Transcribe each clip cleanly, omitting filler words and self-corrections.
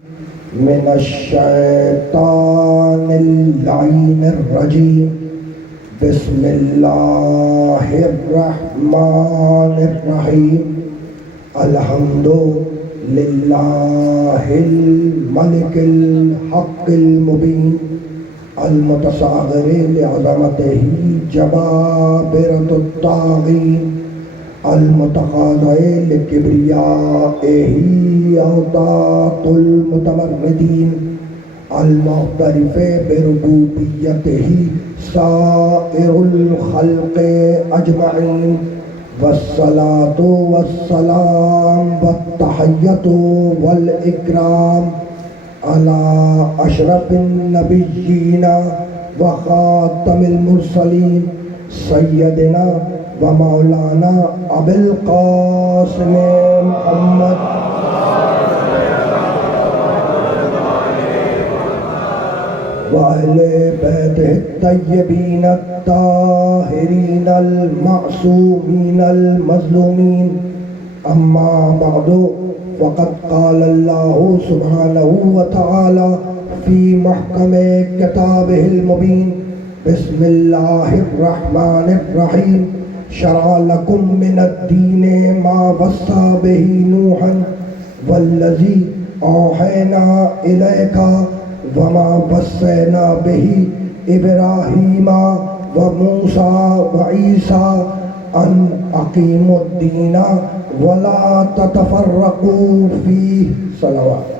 من الشیطان اللعین الرجیم بسم اللہ الرحمن الرحیم الحمد للہ الملک الحق المبین المتصاغر لعظمتہ جبابرۃ الطاغین المتخاضع لکبریائہ اوطاط المتمردین المعترف بربوبیتہ سائر الخلق اجمعین والصلاة والسلام والتحیۃ والاکرام علی اشرف النبیین وخاتم المرسلین سیدنا و مولانا ابی القاسم محمد وأہل بیتہ الطیبین الطاہرین المعصومین المظلومین اما بعد وقد قال اللہ سبحانہ وتعالی فی محکم کتابہ المبین بسم اللہ الرحمن الرحیم شرع لکم من الدین ما وصی بہ نوحا والذی اوحینا الیک وما وصینا بہ ابراہیم وموسیٰ وعیسیٰ ان اقیموا الدین ولا تتفرقوا فیہ صلوات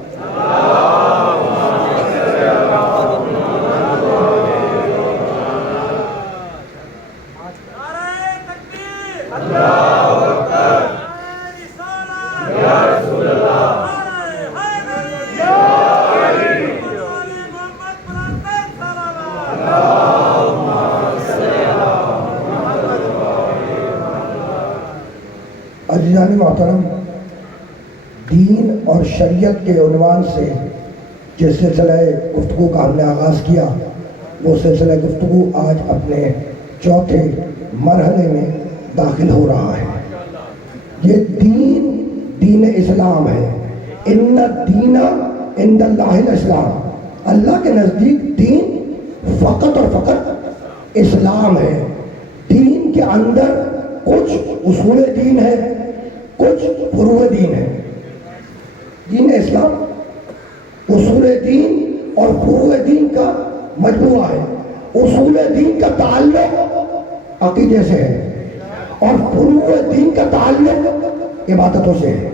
عزیزان محترم، دین اور شریعت کے عنوان سے جس سلسلہ گفتگو کا ہم نے آغاز کیا، وہ سلسلہ گفتگو آج اپنے چوتھے مرحلے میں داخل ہو رہا ہے۔ یہ دین اسلام ہے۔ ان الدین عند اللہ الاسلام، اللہ کے نزدیک دین فقط اور فقط اسلام ہے۔ دین کے اندر کچھ اصول دین ہے، کچھ فروع دین ہے۔ دین اسلام اصول دین اور فروع دین کا مجموعہ ہے۔ اصول دین کا تعلق عقیدے سے ہے اور فروع دین کا تعلق عبادتوں سے ہے،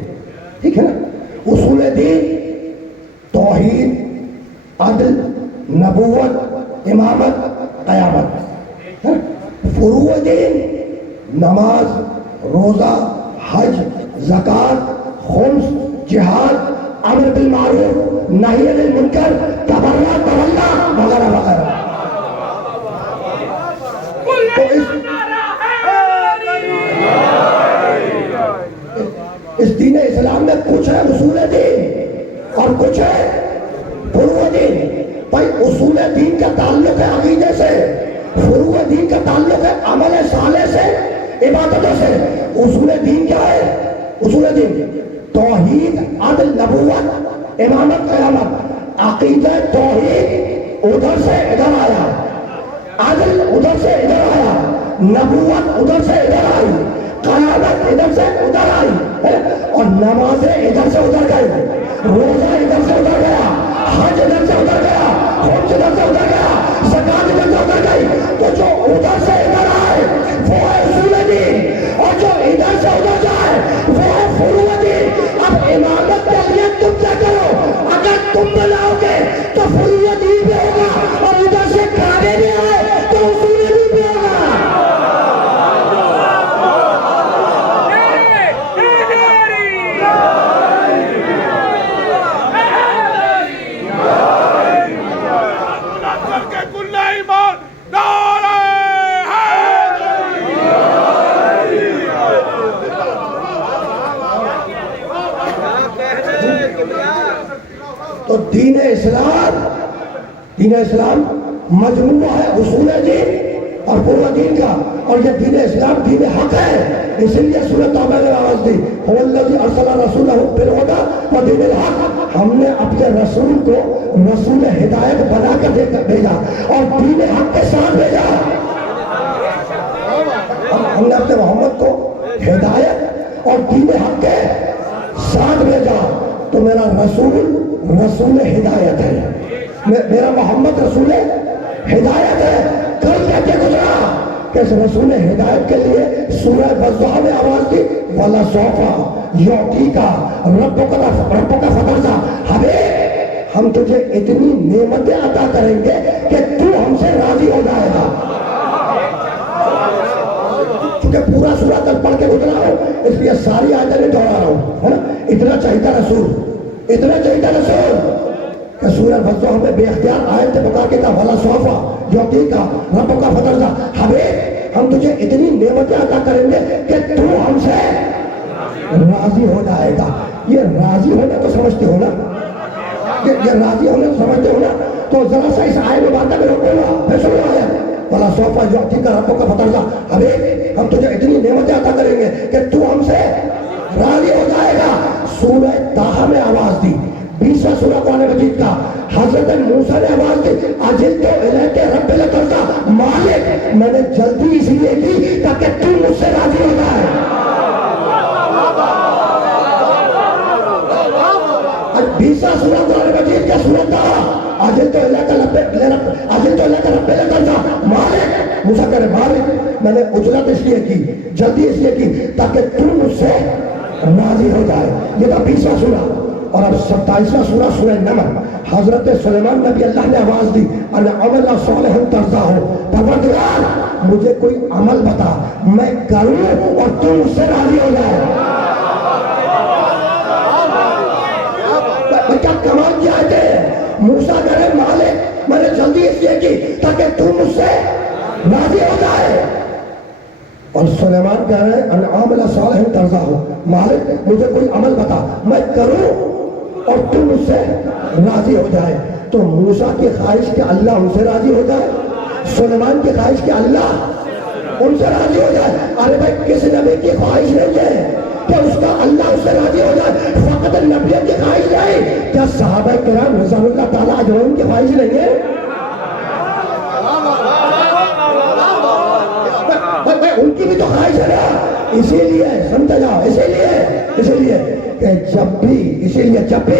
ٹھیک ہے نا؟ اصول دین توحید، عدل، نبوت، امامت، قیامت۔ فروع دین نماز، روزہ، حج، زکوٰۃ، خمس، جہاد، امر بالمعروف، نہی عن المنکر، تبرع، تولیٰ وغیرہ وغیرہ۔ تو اس دین اسلام میں کچھ ہے اصول دین اور کچھ ہے فروع دین۔ بھائی اصول دین کا تعلق ہے عقیدے سے، فروع دین کا تعلق ہے عمل صالح سے، عبادتوں سے۔ اصول دین کیا ہے؟ اصول دین توحید، عدل، نبوت، امامت، قیامت۔ عقیدہ توحید ادھر سے ادھر آیا، عدل ادھر سے ادھر آیا، نبوت ادھر سے ادھر آئی، قیامت ادھر سے ادھر آئی، اور نمازیں ادھر سے ادھر گئی، روزہ ادھر سے ادھر گیا، حج ادھر سے ادھر گیا، خمس ادھر سے ادھر گیا، زکوٰۃ ادھر سے ادھر گئی۔ تو جو ادھر سے ادھر آئے وہ ہے اصول دین، اور جو ادھر سے ادھر جائے وہ ہے فروع دین۔ اب امامت کے لیے تم کیا کرو؟ اگر تم بناؤ گے تو فروع دین بھی ہوگا، اور ادھر سے کھانے بھی آئے تو اصول دین بھی ہوگا۔ تو دین اسلام مجموعہ ہے اصول دین اور فروع دین کا، اور یہ دین اسلام دین حق ہے۔ اس لیے سورۃ توبہ نے آواز دی، هو الذی ارسل رسولہ بالہدی ودین الحق ہم نے اپنے رسول کو رسول ہدایت بنا کر بھیجا اور دین حق کے ساتھ بھیجا. ہم نے اپنے محمد کو ہدایت اور دین حق کے ساتھ بھیجا. تو میرا رسول رسول ہدایت ہے, میرا محمد رسول ہدایت ہے. کل کہتے گزرا کہ اس رسول ہدایت کے لیے سورہ وضحا میں آواز دی, وَلَسَوْفَ يُعْطِيكَ رَبُّكَ فَتَرْضَىٰ. حبیب ہم تجھے اتنی نعمتیں عطا کریں گے کہ تو ہم سے راضی ہو جائے گا. کیونکہ پورا سورہ کل پڑھ کے گزرا ہوں اس لیے ساری آیتیں نہیں دوہرا رہا ہوں, ہے نا. اتنا چاہیے رسول, اتنا چاہیے رسول کہ سورہ وضحا میں بے اختیار آیت بتا کے کہا وَلَسَوْفَ يُعْطِيكَ رَبُّكَ فَتَرْضَىٰ. حبیب ہم تجھے اتنی نعمتیں عطا کریں گے کہ تو ہم سے راضی ہو جائے گا. یہ راضی ہونا تو سمجھتے ہو نا, یہ راضی ہونا تو سمجھتے ہو نا. تو ذرا سا اس آئے میں بات میں روکو گا, پھر سنو آیا وَلَسَوْفَ يُعْطِيكَ رَبُّكَ فَتَرْضَىٰ. حبیب ہم تجھے اتنی نعمتیں عطا کریں گے کہ تو ہم سے راضی ہو جائے گا. سورہ طٰہٰ میں آواز دی, 20واں سورہ قرآن مجید کا. حضرت موسیٰ نے آواز دی عجلت الیک رب لترضیٰ. مالک میں نے جلدی اس لیے کی تاکہ تو مجھ سے راضی ہو جائے. 20واں سورہ قرآن مجید کا سورہ طٰہٰ, عجلت الیک رب لترضیٰ. مالک موسیٰ کہہ رہے مالک میں نے عجلت اس لیے کی, جلدی اس لیے کی تاکہ تو مجھ سے راضی ہو جائے. یہ تھا 20واں سورہ. اور اب 27واں سورہ سورہ نمل. حضرت سلیمان نبی اللہ نے آواز دی ان عمل صالح ترضیٰ. پروردگار مجھے کوئی عمل بتا میں کروں اور تو مجھ سے راضی ہو جائے. کیا کمال کی آیت ہے. موسیٰ کہہ رہے مالک میں نے جلدی اس لیے کی تاکہ تو مجھ سے راضی ہو جائے. اور سلیمان کہہ رہے ہیں ان عمل صالح ترضیٰ. مالک مجھے کوئی عمل بتا میں کروں اور تم مجھ سے راضی ہو جائے. تو موسیٰ کی خواہش کہ اللہ ان سے راضی ہو جائے, سلیمان کی خواہش کہ اللہ ان سے راضی ہو جائے. ارے بھائی کس نبی کی خواہش نہیں ہے کہ اس کا اللہ اس سے راضی ہو جائے. فقط نبیت کی خواہش نہیں, کیا صحابہ کرام رضوان اللہ تعالیٰ اجمعین کی خواہش نہیں ہے؟ ان کی بھی تو خواہش ہے نا. اسی لیے سمجھا جاؤ, اسی لیے کہ جب بھی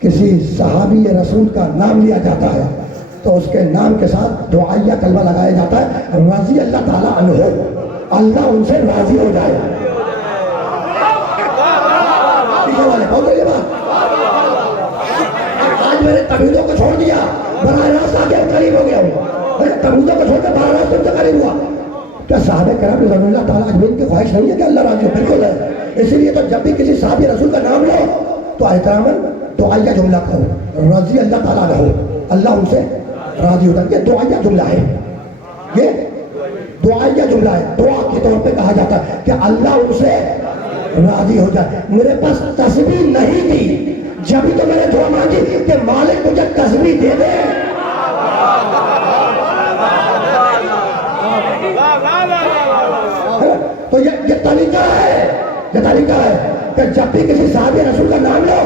کسی صحابی رسول کا نام لیا جاتا ہے تو اس کے نام کے ساتھ دعائیہ کلمہ لگایا جاتا ہے رضی اللہ تعالیٰ عنہ, اللہ ان سے راضی ہو جائے. آج میں نے تبعیدوں کو چھوڑ دیا, براہ راست آگے قریب ہو گیا ہوں. تبعیدوں کو چھوڑ کے براہ راست تم سے قریب ہوا. کیا صحابہ کرام رضوان اللہ تعالیٰ اجمعین کی خواہش نہیں ہے کہ اللہ راضی ہو؟ بالکل ہے. اسی لیے تو جب بھی کسی صحابی رسول کا نام لو تو احتراماً دعائیہ جملہ کہو رضی اللہ تعالیٰ عنہ, اللہ ان سے راضی ہوتا ہے. یہ دعائیہ جملہ ہے, یہ دعائیہ جملہ ہے. دعا کے طور پہ کہا جاتا ہے کہ اللہ ان سے راضی ہو جائے. میرے پاس تسبیح نہیں تھی, جبھی تو میں نے دعا مانگی کہ مالک مجھے تسبیح دے دے. تو یہ طریقہ ہے کہ جب بھی کسی صحابی رسول کا نام لو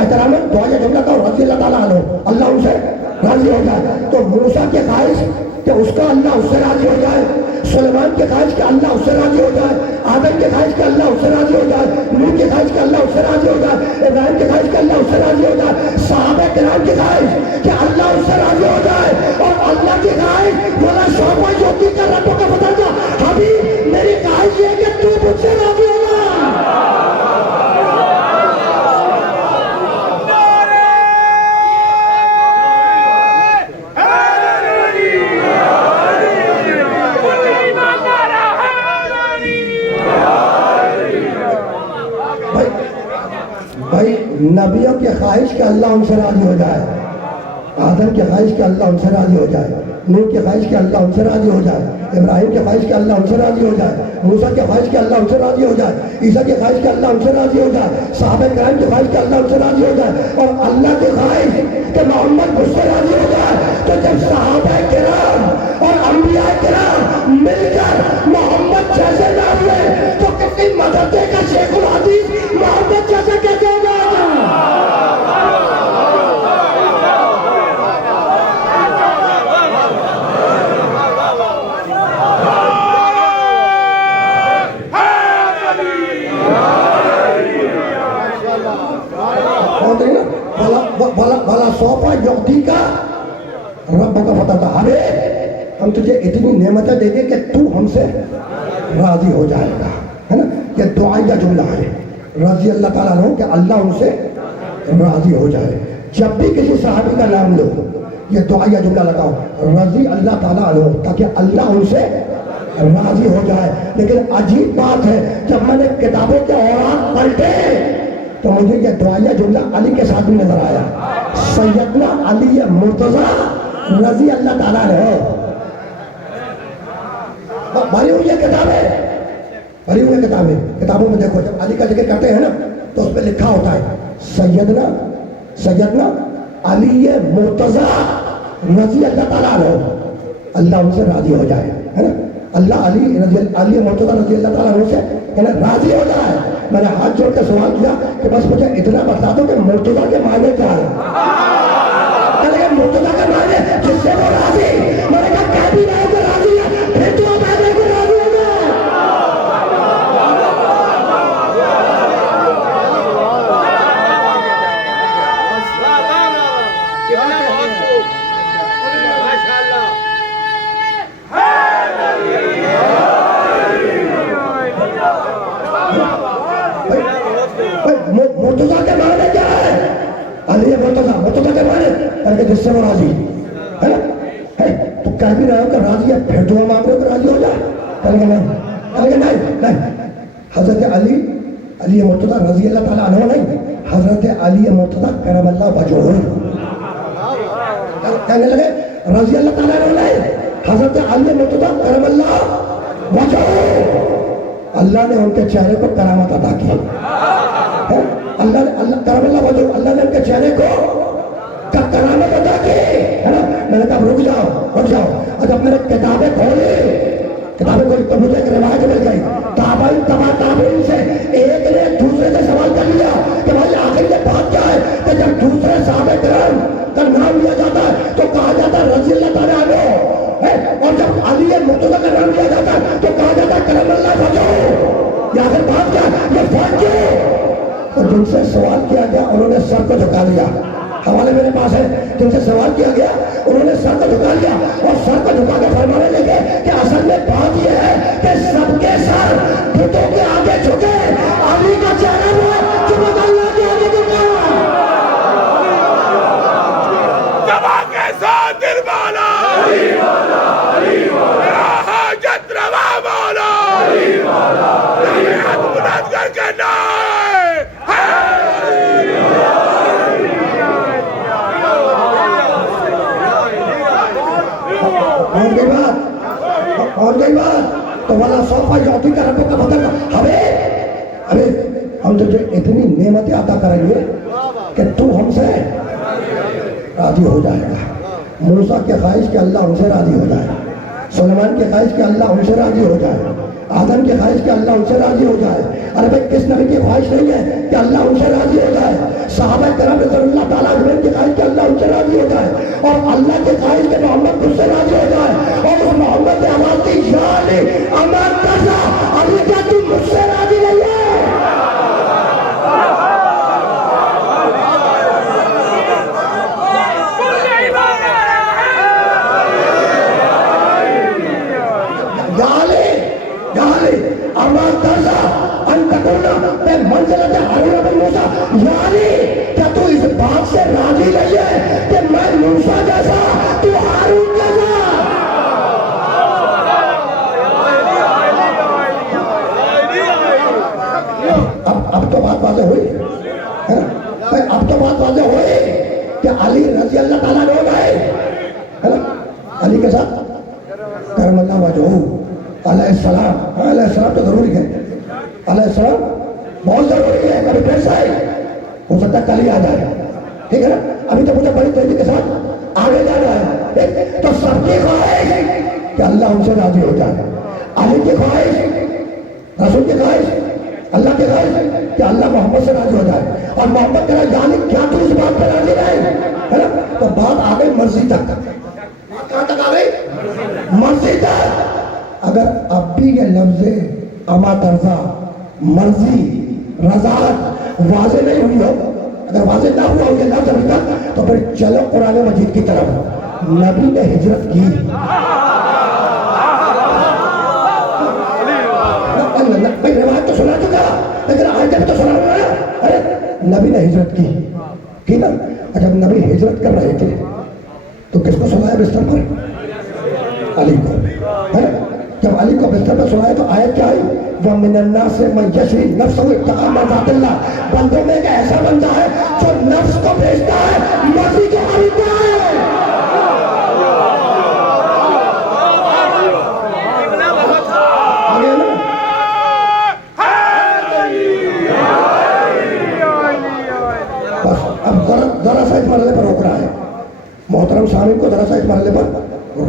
احترام دعائیہ جملہ کا رضی اللہ تعالیٰ عنہ, اللہ ان سے راضی ہو جائے. تو موسیٰ کی خواہش کہ اس کا اللہ اس سے راضی ہو جائے, سلیمان کی خواہش کہ اللہ اس سے راضی ہو جائے, آدم کی خواہش کہ اللہ اس سے راضی ہو جائے, نوح کی خواہش کہ اللہ اس سے راضی ہو جائے, ابراہیم کی خواہش کہ اللہ اس سے راضی ہو جائے, صحابہ کرام کی خواہش کہ اللہ اس سے راضی ہو جائے, اور اللہ کی خواہش ولا شعبہ یوتی کا ربوں کا پتہ تھا. حبیب میری خواہش یہ کہ تو مجھ سے راضی ہو جائے. نبیوں کی خواہش کہ اللہ ان سے راضی ہو جائے, آدم کی خواہش کہ اللہ ان سے راضی ہو جائے, نوح کی خواہش کہ اللہ ان سے راضی ہو جائے, ابراہیم کی خواہش کہ اللہ ان سے راضی ہو جائے, موسیٰ کی خواہش کہ اللہ ان سے راضی ہو جائے, عیسیٰ کی خواہش کہ اللہ ان سے راضی ہو جائے, صحابہ کرام کی خواہش کہ اللہ ان سے راضی ہو جائے, اور اللہ کی خواہش کہ محمد مجھ سے راضی ہو جائے. تو جب صحابہ کرام اور انبیاء کرام مل کر محمد جیسے نام لیں تو کتنی مدد دے گا شیخ الحدیث محمد جیسے کہتے ہو گا. ہم تجھے اتنی نعمتیں دیں گے کہ تو ہم سے راضی ہو جائے گا، ہے نا؟ یہ دعائیہ جملہ ہے، رضی اللہ تعالیٰ عنہ کہ اللہ ان سے راضی ہو جائے۔ جب بھی کسی صحابی کا نام لو یہ دعائیہ جملہ لگاؤ، رضی اللہ تعالیٰ عنہ، تاکہ اللہ ان سے راضی ہو جائے۔ لیکن عجیب بات ہے، جب میں نے کتابوں کے اوراق پلٹے تو مجھے یہ دعائیہ جملہ علی کے ساتھ بھی نظر آیا، سیدنا علی مرتضیٰ رضی اللہ تعالیٰ عنہ۔ بھری ہوئی یہ کتابیں، بھری ہوئی کتابیں، کتابوں میں دیکھو جب علی کا ذکر کرتے ہیں نا تو اس پہ لکھا ہوتا ہے سیدنا علی مرتضیٰ رضی اللہ تعالیٰ عنہ، اللہ ان سے راضی ہو جائے، ہے نا؟ اللہ علی مرتضیٰ رضی اللہ تعالیٰ عنہ سے ہے نا راضی ہو جائے۔ میں نے ہاتھ جوڑ کے سوال کیا کہ بس مجھے اتنا بتا دو کہ مرتضیٰ کے معنی کیا ہے؟ مرتضیٰ کے معنی جس سے وہ راضی، میں نے کہا کہہ بھی رہے کہ راضی ہے، پھر تو آپ آگے کو راضی ہو گئے۔ مرتضیٰ کے معنی کیا ہے؟ علی مرتضیٰ کے معنی کہ جس سے وہ راضی ہے نا؟ تو کہہ بھی رہا ہوں کہ راضی ہے، پھر دعا مانگ رہے ہو کہ راضی ہو جائے؟ نہیں، حضرت علی مرتضیٰ رضی اللہ تعالیٰ عنہ نہیں، حضرت علی مرتضیٰ کرم اللہ وجہہ، کہنے لگے رضی اللہ تعالیٰ عنہ نہیں، حضرت علی مرتضیٰ کرم اللہ وجہہ، اللہ نے ان کے چہرے کو کرامت عطا کی، اللہ کرم اللہ وجہہ، اللہ نے ان کے چہرے کو کرامت عطا کی، ہے نا؟ میں نے کہا رک جاؤ، اور جب میں نے کتابیں کھولی تو مجھے ایک روایت مل گئی، تابعین سے ایک نے دوسرے سے سوال کر لیا کہ بھائی آخر یہ بات کیا ہے کہ جب دوسرے صحابہ کرام کا نام لیا جاتا ہے تو کہا جاتا ہے رضی اللہ تعالیٰ عنہ، اور جب علی مرتضیٰ کا نام لیا جاتا ہے تو کہا جاتا ہے کرم اللہ وجہہ، یہ آخر بات کیا ہے، یہ فرق کیوں؟ تو جن سے سوال کیا گیا انہوں نے سر کو جھکا لیا، حوالے میرے پاس ہے، جن سے سوال کیا گیا انہوں نے سر کو جھکا لیا اور سر کو جھکا کے فرمانے لگے کہ اصل میں بات یہ ہے کہ سب کے سر بتوں کے آگے جھکے، علی کا چہرہ ہوا جو اللہ کے آگے جھکا، جبا کے ساتھ دل بالا میرا حاجت روا مولا، ہاتھ بلند کر کے نعرہ اور گئی بات تو والا صوفہ یعطی کا رب کا بدل ابے ہم تجھے اتنی نعمتیں عطا کریں گے کہ تو ہم سے راضی ہو جائے گا۔ موسیٰ کے خواہش کہ اللہ ان سے راضی ہو جائے، سلیمان کے خواہش کہ اللہ ان سے راضی ہو جائے، آدم کے خواہش کہ اللہ ان سے راضی ہو جائے۔ ارے بھائی کس نبی کی خواہش نہیں ہے کہ اللہ ان سے راضی ہو جائے؟ صحابہ کرام رضی اللہ تعالیٰ عنہ کی خواہش کہ اللہ ان سے راضی ہو جائے، اور اللہ کی خواہش کہ محمد خود سے راضی ہو جائے، اور اس محمد نے آواز دی یا علی امان ترضا، علی کیا تم مجھ سے راضی نہیں ہے؟ منزلت ہارون بن موسیٰ، یعنی کیا تو اس بات سے راضی نہیں ہے کہ میں موسیٰ جیسا تو ہارون جیسا؟ اب تو بات واضح ہوئی، اب تو بات واضح ہوئی کہ علی رضی اللہ تعالیٰ عنہ گئے، ہے نا؟ علی کے ساتھ کرم اللہ وجہہ علیہ السلام، علیہ السلام تو ضروری ہے، علیہ السلام بہت ضروری ہے، کبھی پھر سے ہو سکتا ہے کل ہی آ جائے، ٹھیک ہے نا؟ ابھی تو مجھے بڑی تیزی کے ساتھ آگے جانا ہے۔ تو سب کی خواہش کہ اللہ ان سے راضی ہو جائے، علی کی خواہش، رسول کی خواہش، اللہ کی خواہش کہ اللہ محمد سے راضی ہو جائے، اور محمد کہا یعنی کیا تو اس بات پہ راضی نہیں ہے نا؟ تو بات آ گئی مرضی تک، بات کہاں تک آ گئی؟ مرضی تک۔ اگر اب بھی یہ لفظ اما ترضا، مرضی، رضاعت واضح نہیں ہوئی ہو، اگر واضح نہ ہوا ہو یہ لفظ ابھی تک، تو پھر چلو قرآن مجید کی طرف۔ نبی نے ہجرت کی، نبی نے ہجرت کی نا. جب نبی ہجرت کر رہے تھے تو کس کو سلایا بستر پر؟ علی کو، ہے نا. جب علی کو بستر پر سلایا تو آیت کیا آئی؟ وَمِنَ النَّاسِ مَن يَشْرِي نَفْسَهُ ابْتِغَاءَ مَرْضَاتِ اللَّهِ. بندوں میں ایک ایسا بندہ ہے جو نفس کو بیچتا ہے مرضی کو خریدتا ہے. بس اب ذرا سا اس مرحلے پر روک رہا ہے محترم سامعین کو، ذرا سا اس مرحلے پر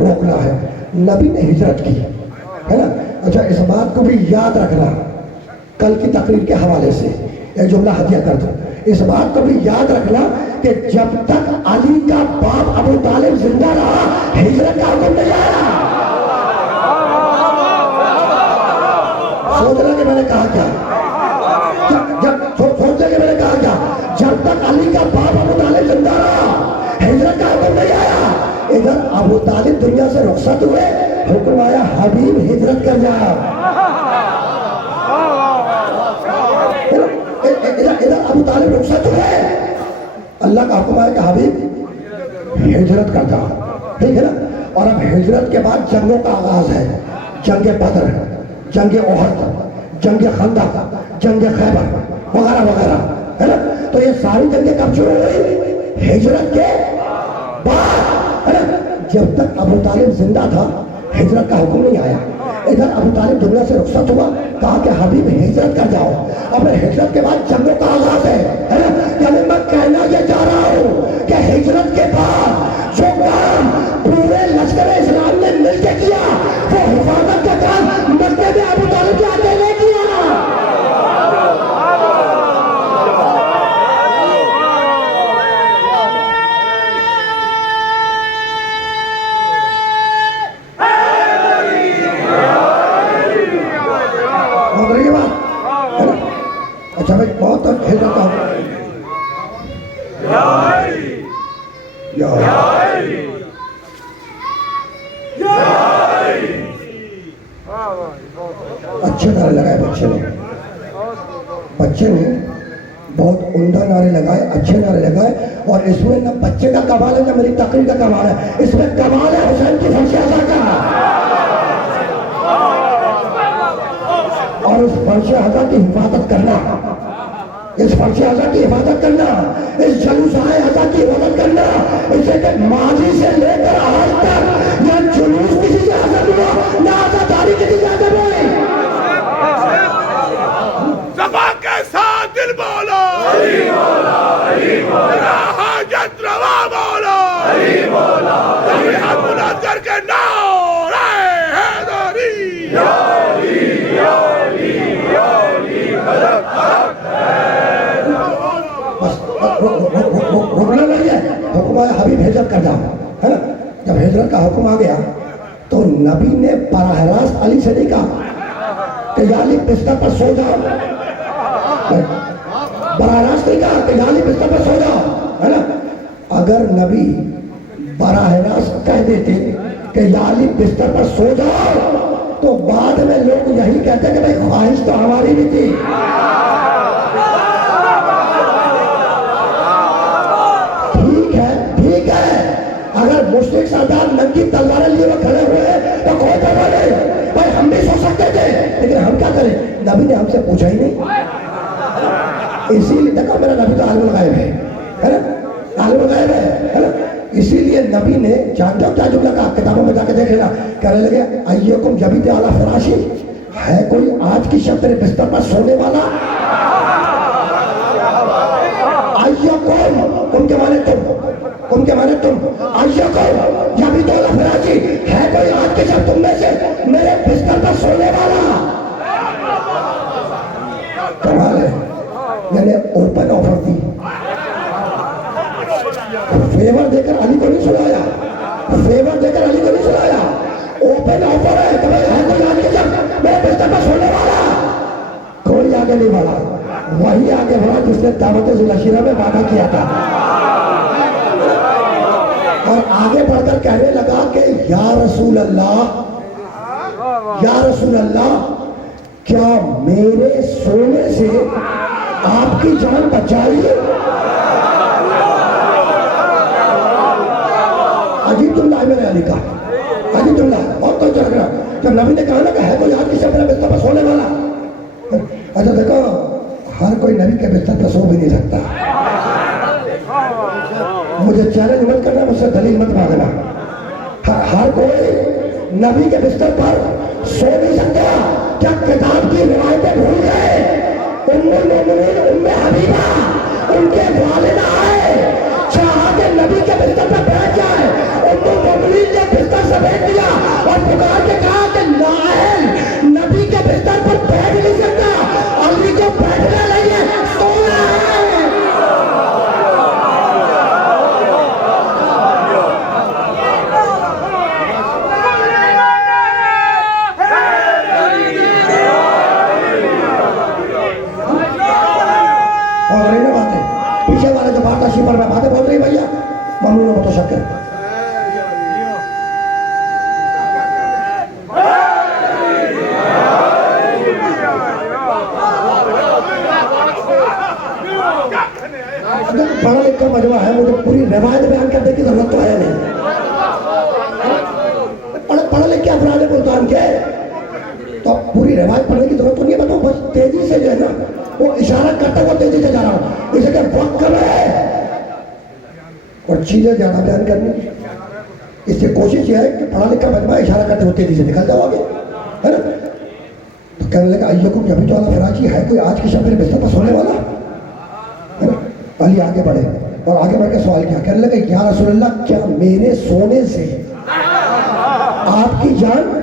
روکنا ہے. نبی نے ہجرت کی، ہے نا. اچھا اس بات کو بھی یاد رکھنا، کل کی تقریر کے حوالے سے ایک جملہ ہدیہ کر دو. اس بات کو بھی یاد رکھنا کہ جب تک علی کا باپ ابو طالب زندہ رہا ہجرت کا حکم نہیں آیا. سوچنا کہ میں نے کہا کیا، سوچنا کہ میں نے کہا کیا. جب تک علی کا باپ ابو طالب زندہ رہا ہجرت کا حکم نہیں آیا. ادھر ابو طالب دنیا سے رخصت ہوئے، حکم آیا حبیب ہجرت کر جا. ادھر ابو طالب رخصت ہوئے، اللہ کا حکم آیا کہ حبیب ہجرت کر جا. ٹھیک ہے نا. اور اب ہجرت کے بعد جنگوں کا آغاز ہے. جنگ بدر، جنگ احد، جنگ خندق، جنگ خیبر وغیرہ وغیرہ، ہے نا. تو یہ ساری جنگیں کب شروع ہوئی؟ ہجرت کے بعد، ہے نا. جب تک ابو طالب زندہ تھا ہجرت کا حکم نہیں آیا. ادھر ابو طالب دنیا سے رخصت ہوا، کہا کہ حبیب ہجرت کر جاؤ. اب ہجرت کے بعد جنگوں کا آغاز ہے نا. یعنی میں کہنا یہ چاہ رہا ہوں کہ ہجرت کے بعد جو کام پورے لشکر اسلام نے مل کے کیا وہ حفاظت کا کام مسجد ابو طالب کے اکیلے کیا. اچھا بھائی بہت تک ہجرت کا اچھے نعرے لگائے بچے نے بہت عمدہ نعرے لگائے، اچھے نعرے لگائے. اور اس میں نہ بچے کا کمال ہے نہ میری تقریر کا کمال ہے، اس میں کمال ہے حسین کی فرش اعضا کا. اور اس فرش اعضا کی حفاظت کرنا، اس فرش اعضا کی حفاظت کرنا، اس جلوس اعضا کی حفاظت کرنا. اسے کہ ماضی سے لے کر آج تک نہ جلوس کسی سے آزاد ہوا نہ آزاداری کسی سے آزاد ہوئی. صفا کے ساتھ دل بولو علی مولا، علی مولا، حاجت روا بولو علی مولا، جمعیت بلند کر کے نعرہ حیدری یا علی یا علی یا علی حق حق ہے. بس رکنا نہیں ہے. حکم آیا حبیب ہجرت کر جاؤ، ہے نا. جب ہجرت کا حکم آ گیا تو نبی نے براہ راست علی سے نہیں کہا کہ یا علی بستر پر سو جاؤ. براہ راست نہیں کہا کہ یا علی بستر پر سو جاؤ، ہے نا. اگر نبی براہ راست کہہ دیتے کہ یا علی بستر پر سو جاؤ تو بعد میں لوگ یہی کہتے کہ بھائی خواہش تو ہماری بھی تھی. ٹھیک ہے اگر مشرک سردار ننگی تلواریں لیے وہ کھڑے ہوئے تو کوئی پرواہ نہیں بھائی، ہم بھی سو سکتے تھے لیکن ہم کیا کریں. نبی نے ہم سے پوچھا ہی نہیں. اسی لیے دیکھو میرا نبی تو عالم الغیب ہے نا، عالم الغیب ہے نا. اسی لیے نبی نے جانتے ہو کیا جملہ کہا، کتابوں میں جا کے دیکھ لینا. کہنے لگے ایکم جبیت علی فراشی، ہے کوئی آج کی شب تیرے بستر پر سونے والا؟ ایکم ان کے معنی تم، ان کے معنی تم. ایکم جبیت علی فراشی، ہے کوئی آج کی شب تم میں سے میرے بستر پر سونے والا؟ کمال ہے. یعنی اوپن آفر تھی، فیور دے کر علی کو نہیں سنایا، فیور دے کر علی کو نہیں سنایا. اوپن آفر ہے کہ بھائی ہے کوئی آج کے جب میرے بستر پر سونے والا؟ کوئی آگے نہیں بڑھا. وہی آگے بڑھا جس نے دعوت ذوالعشیرہ میں وعدہ کیا تھا، اور آگے بڑھ کر کہنے لگا کہ یا رسول اللہ، یا رسول اللہ، کیا میرے سونے سے آپ کی جان بچائیے. عجیب جملہ ہے میرے علی کا, عجیب جملہ ہے, بہت کوئی چل رہا. جب نبی نے کہا نا کہ ہے کوئی آج کسی اپنے بستر پر سونے والا, اچھا دیکھو ہر کوئی نبی کے بستر پر سو بھی نہیں سکتا. مجھے چیلنج مت کرنا, مجھ سے دلیل مت مانگنا. ہر کوئی نبی کے بستر پر سو نہیں سکتا. کیا کتاب کی روایتیں بھول گئے؟ ام المومنین ام حبیبہ ان کے والد آئے, چاہا کہ نبی کے بستر پر بیٹھ جائے. ام المومنین نے بستر سے بیٹھ دیا اور پکار کے کہا کہ نااہل نبی کے بستر پر بیٹھ نہیں سکتا, علی کو بیٹھنا نہیں ہے, سونا ہے. اور رہی نا باتیں پیچھے والے جو بات تشریف پر میں باتیں بول رہی بھیا, ممنون و متشکر. اگر پڑھا لکھا مجمع ہے, مجھے پوری روایت بیان کرنے کی ضرورت تو ہے نہیں. پڑھا لکھے افراد ملتان کے تو پوری روایت پڑھنے کی ضرورت تو نہیں ہے. بتاؤ بس تیزی سے جو ہے نا وہ اشارہ کرتا ہوا تیزی سے جا رہا ہوں, اسے کہ وقت کم ہے اور چیزیں زیادہ بیان کرنی. اس سے کوشش یہ ہے کہ پڑھا لکھا مجمع اشارہ کرتے ہوئے تیزی سے نکل جاؤ آگے, ہے نا. تو کہنے لگا ایکم جبھی تو اللہ فراجی ہے کوئی آج کے شب میرے بستر پر سونے والا, ہے نا. علی آگے بڑھے اور آگے بڑھ کے سوال کیا, کہنے لگا یا رسول اللہ کیا میرے سونے سے آپ کی جان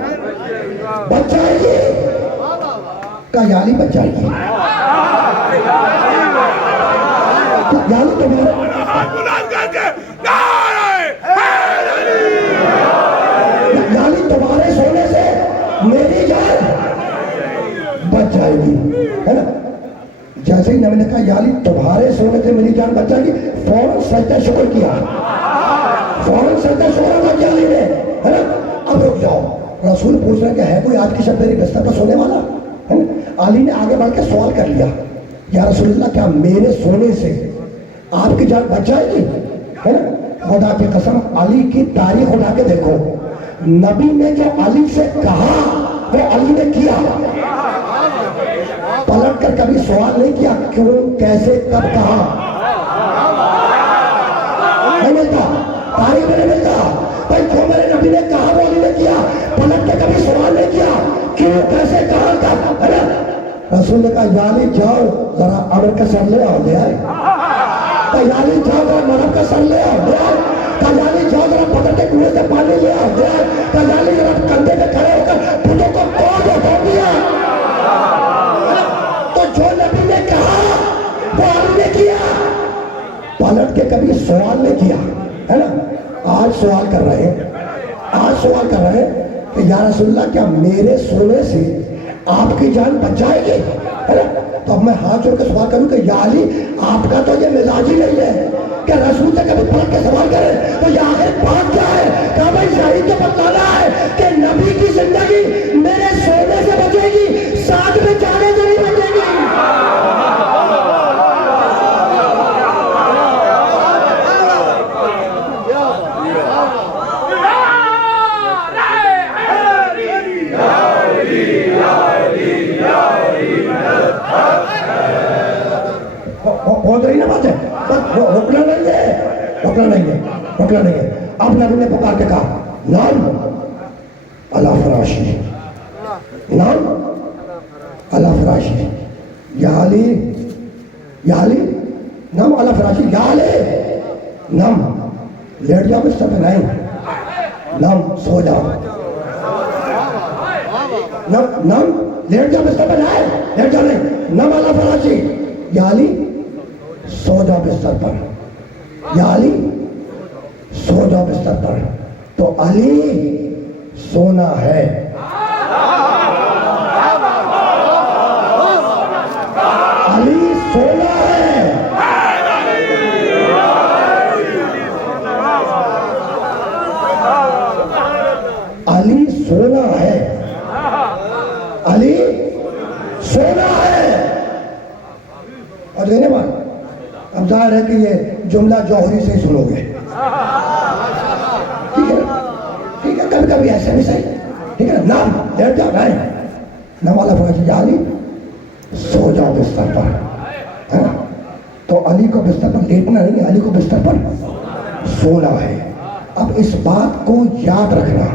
بچ جائے گی؟ کہا یا علی بچ جائے گی. یا علی تمہارے یعنی تمہارے سونے سے میری جان بچ جائے گی, ہے نا. جیسے ہی نبی نے کہا یعنی تمہارے سونے سے میری جان بچ جائے گی, فوراً سجدہ شکر کیا, فوراً سجدہ شکر ادا کیا علی نے, ہے نا. اب رک جاؤ, رسول پوچھ رہے کہ ہے کوئی آج کی شب میری بستر پر سونے والا, ہے نا. علی نے آگے بڑھ کے سوال کر لیا, یا رسول اللہ کیا میرے سونے سے آپ کی جان بچ جائے گی, ہے نا. خدا کی قسم علی کی تاریخ اٹھا کے دیکھو, نبی نے جو علی سے کہا وہ علی نے کیا. پلٹ کر کبھی سوال نہیں کیا کیوں, کیسے, کب, کہاں. نہیں ملتا, تاریخ میں نہیں ملتا بھائی. جو میرے نبی نے کہا وہ علی نے کیا, پلٹ کے کبھی سوال نہیں کیا کیوں, کیسے, کہاں, کب, ہے نا. رسول نے کہا یا علی جاؤ ذرا عمر کا سر لے آؤ, لے آئے. یا علی جاؤ ذرا مرحب کا سر لے آؤ, لے آئے. یا علی جاؤ ذرا بدر کے کنویں سے پانی لے آؤ, لے آئے. یا علی ذرا کندھے پہ کھڑے ہو کر بتوں کو توڑ دیا. تو جو نبی نے کہا وہ علی نے کیا, پلٹ کے کبھی سوال نہیں کیا, ہے نا. آج سوال کر رہے ہیں, آج سوال کر رہے ہیں کہ یا رسول اللہ کیا میرے سونے سے آپ کی جان بچ جائے گی, ہے نا. تو اب میں ہاتھ جوڑ کے سوال کروں کہ یا علی آپ کا تو یہ مزاج ہی نہیں ہے کہ رسول سے کبھی پلٹ کے سوال کریں, تو یہ آخر بات کیا ہے؟ کہا بھائی ظاہر تو بتانا ہے کہ نبی کی زندگی میرے سونے سے بچے گی, ساتھ میں جانے سے نہیں بچے گی. بہت رہی نا بات ہے, رکنا نہیں ہے, رکنا نہیں ہے, رکنا نہیں ہے. اب نبی نے پکار کے کہا نام اللہ فراشی, نام اللہ فراشی. یا علی, یا علی نام اللہ فراشی, یا علی نام لیٹ جاؤ بستر پہ, نہیں نام سو جاؤ, نام لیٹ جاؤ بستر پہ, نہیں لیٹ جاؤ, نہیں نام اللہ فراشی. یا علی سو جاؤ بستر پر, یا علی سو جاؤ بستر پر. تو علی سونا ہے, علی سونا ہے. علی سونا ہے, علی سونا ہے. لینے والے. اب ظاہر ہے کہ یہ جملہ جوہری سے ہی سنو گے. ٹھیک ہے ٹھیک ہے, کبھی کبھی ایسے بھی صحیح. ٹھیک ہے, نام لیٹ جاؤ نہیں. نام والا فرمایا یا علی سو جاؤ بستر پر, ہے نا. تو علی کو بستر پر لیٹنا نہیں, علی کو بستر پر سونا ہے. اب اس بات کو یاد رکھنا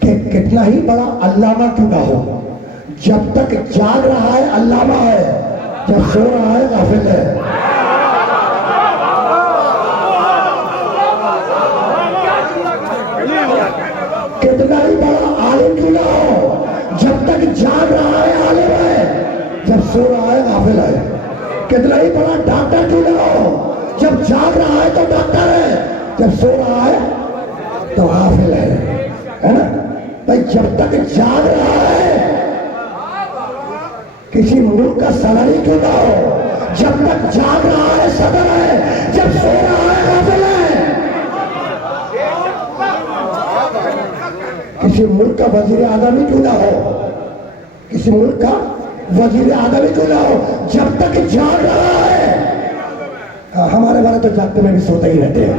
کہ کتنا ہی بڑا علامہ کیوں نہ ہو, جب تک جاگ رہا ہے علامہ ہے, جب سو رہا ہے غافل ہے. کتنا ہی بڑا عالم کیوں نہ ہو, جب تک جاگ رہا ہے عالم ہے, جب سو رہا ہے غافل ہے. کتنا ہی بڑا ڈاکٹر کیوں نہ ہو, جب جاگ رہا ہے تو ڈاکٹر ہے, جب سو رہا ہے تو غافل ہے. ہے نا بھائی, جب تک جاگ رہا ہے کسی ملک کا صدر ہی کیوں نہ ہو, جب تک جاگ رہا ہے صدر ہے, جب سو رہا ہے غافل ہے. کسی ملک کا وزیر اعظم ہی کیوں نہ ہو, کسی ملک کا وزیر اعظم ہی کیوں نہ ہو, جب تک جاگ رہا ہے. ہمارے والے تو جاگتے میں بھی سوتے ہی رہتے ہیں.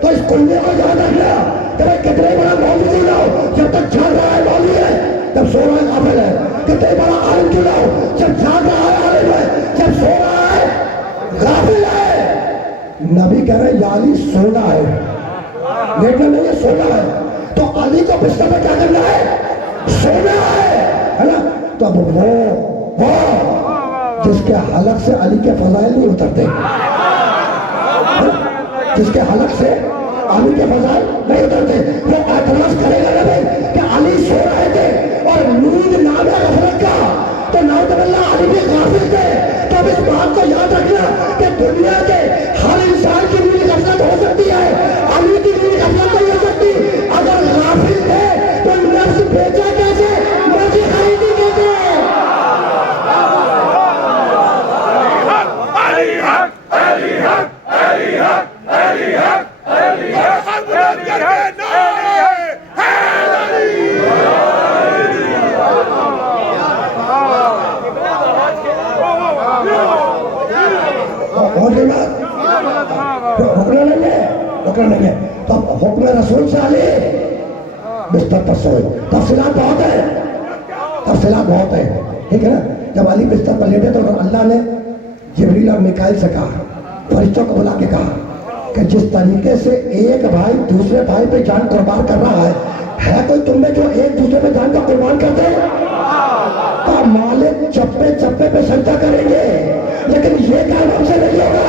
تو اس کلے کو یاد رکھنا کہ بھائی کتنے بڑا مولوی کیوں نہ ہو, جب تک جاگ رہا ہے مولوی ہے, جب سو رہا ہے غافل ہے. کتنے بڑا عالم کیوں نہ ہو, جب جاگ رہا ہے عالم ہے, جب سو رہا ہے غافل ہے. نبی کہہ رہے یا علی سونا ہے, لیٹنا نہیں ہے, سونا ہے. تو علی کو بستر میں کیا کرنا ہے, سونا ہے نا. تو اب وہ جس کے حلق سے علی کے فضائل نہیں اترتے, جس کے حلق سے علی کے فضائل نہیں اترتے, وہ اعتراض کرے گا نا بھائی کہ علی سو رہے تھے اور نیند نام ہے غفلت کا, تو نعوذ باللہ علی بھی غافل تھے. تو اب اس بات کو یاد رکھنا کہ دنیا کے ہر انسان کی نیند غفلت ہو سکتی ہے, علی کی نیند غفلت نہیں ہو سکتی. اگر غافل تھے تو نفس بیچا کیسے, مرضی خریدی کیسے. علی حق, علی حق, علی حق, علی حق, علی حق. ہاتھ بلند کر کے نعرہ حیدری. رکنا نہیں ہے. تو حکم رسول سے علی بستر پر سوئے. تفصیلات بہت ہے, تفصیلات بہت ہے. ٹھیک ہے نا. جب علی بستر پر لیٹے تو اللہ نے جبریل اور میکائیل سے کہا, فرشتوں کو بلا کے کہا کہ جس طریقے سے ایک بھائی دوسرے بھائی پہ جان قربان کر رہا ہے کوئی تم میں جو ایک دوسرے پہ جان کا قربان کرتے ہیں؟ تو مالک چپے چپے پہ سجدہ کریں گے, لیکن یہ کام ہم سے نہیں ہوگا.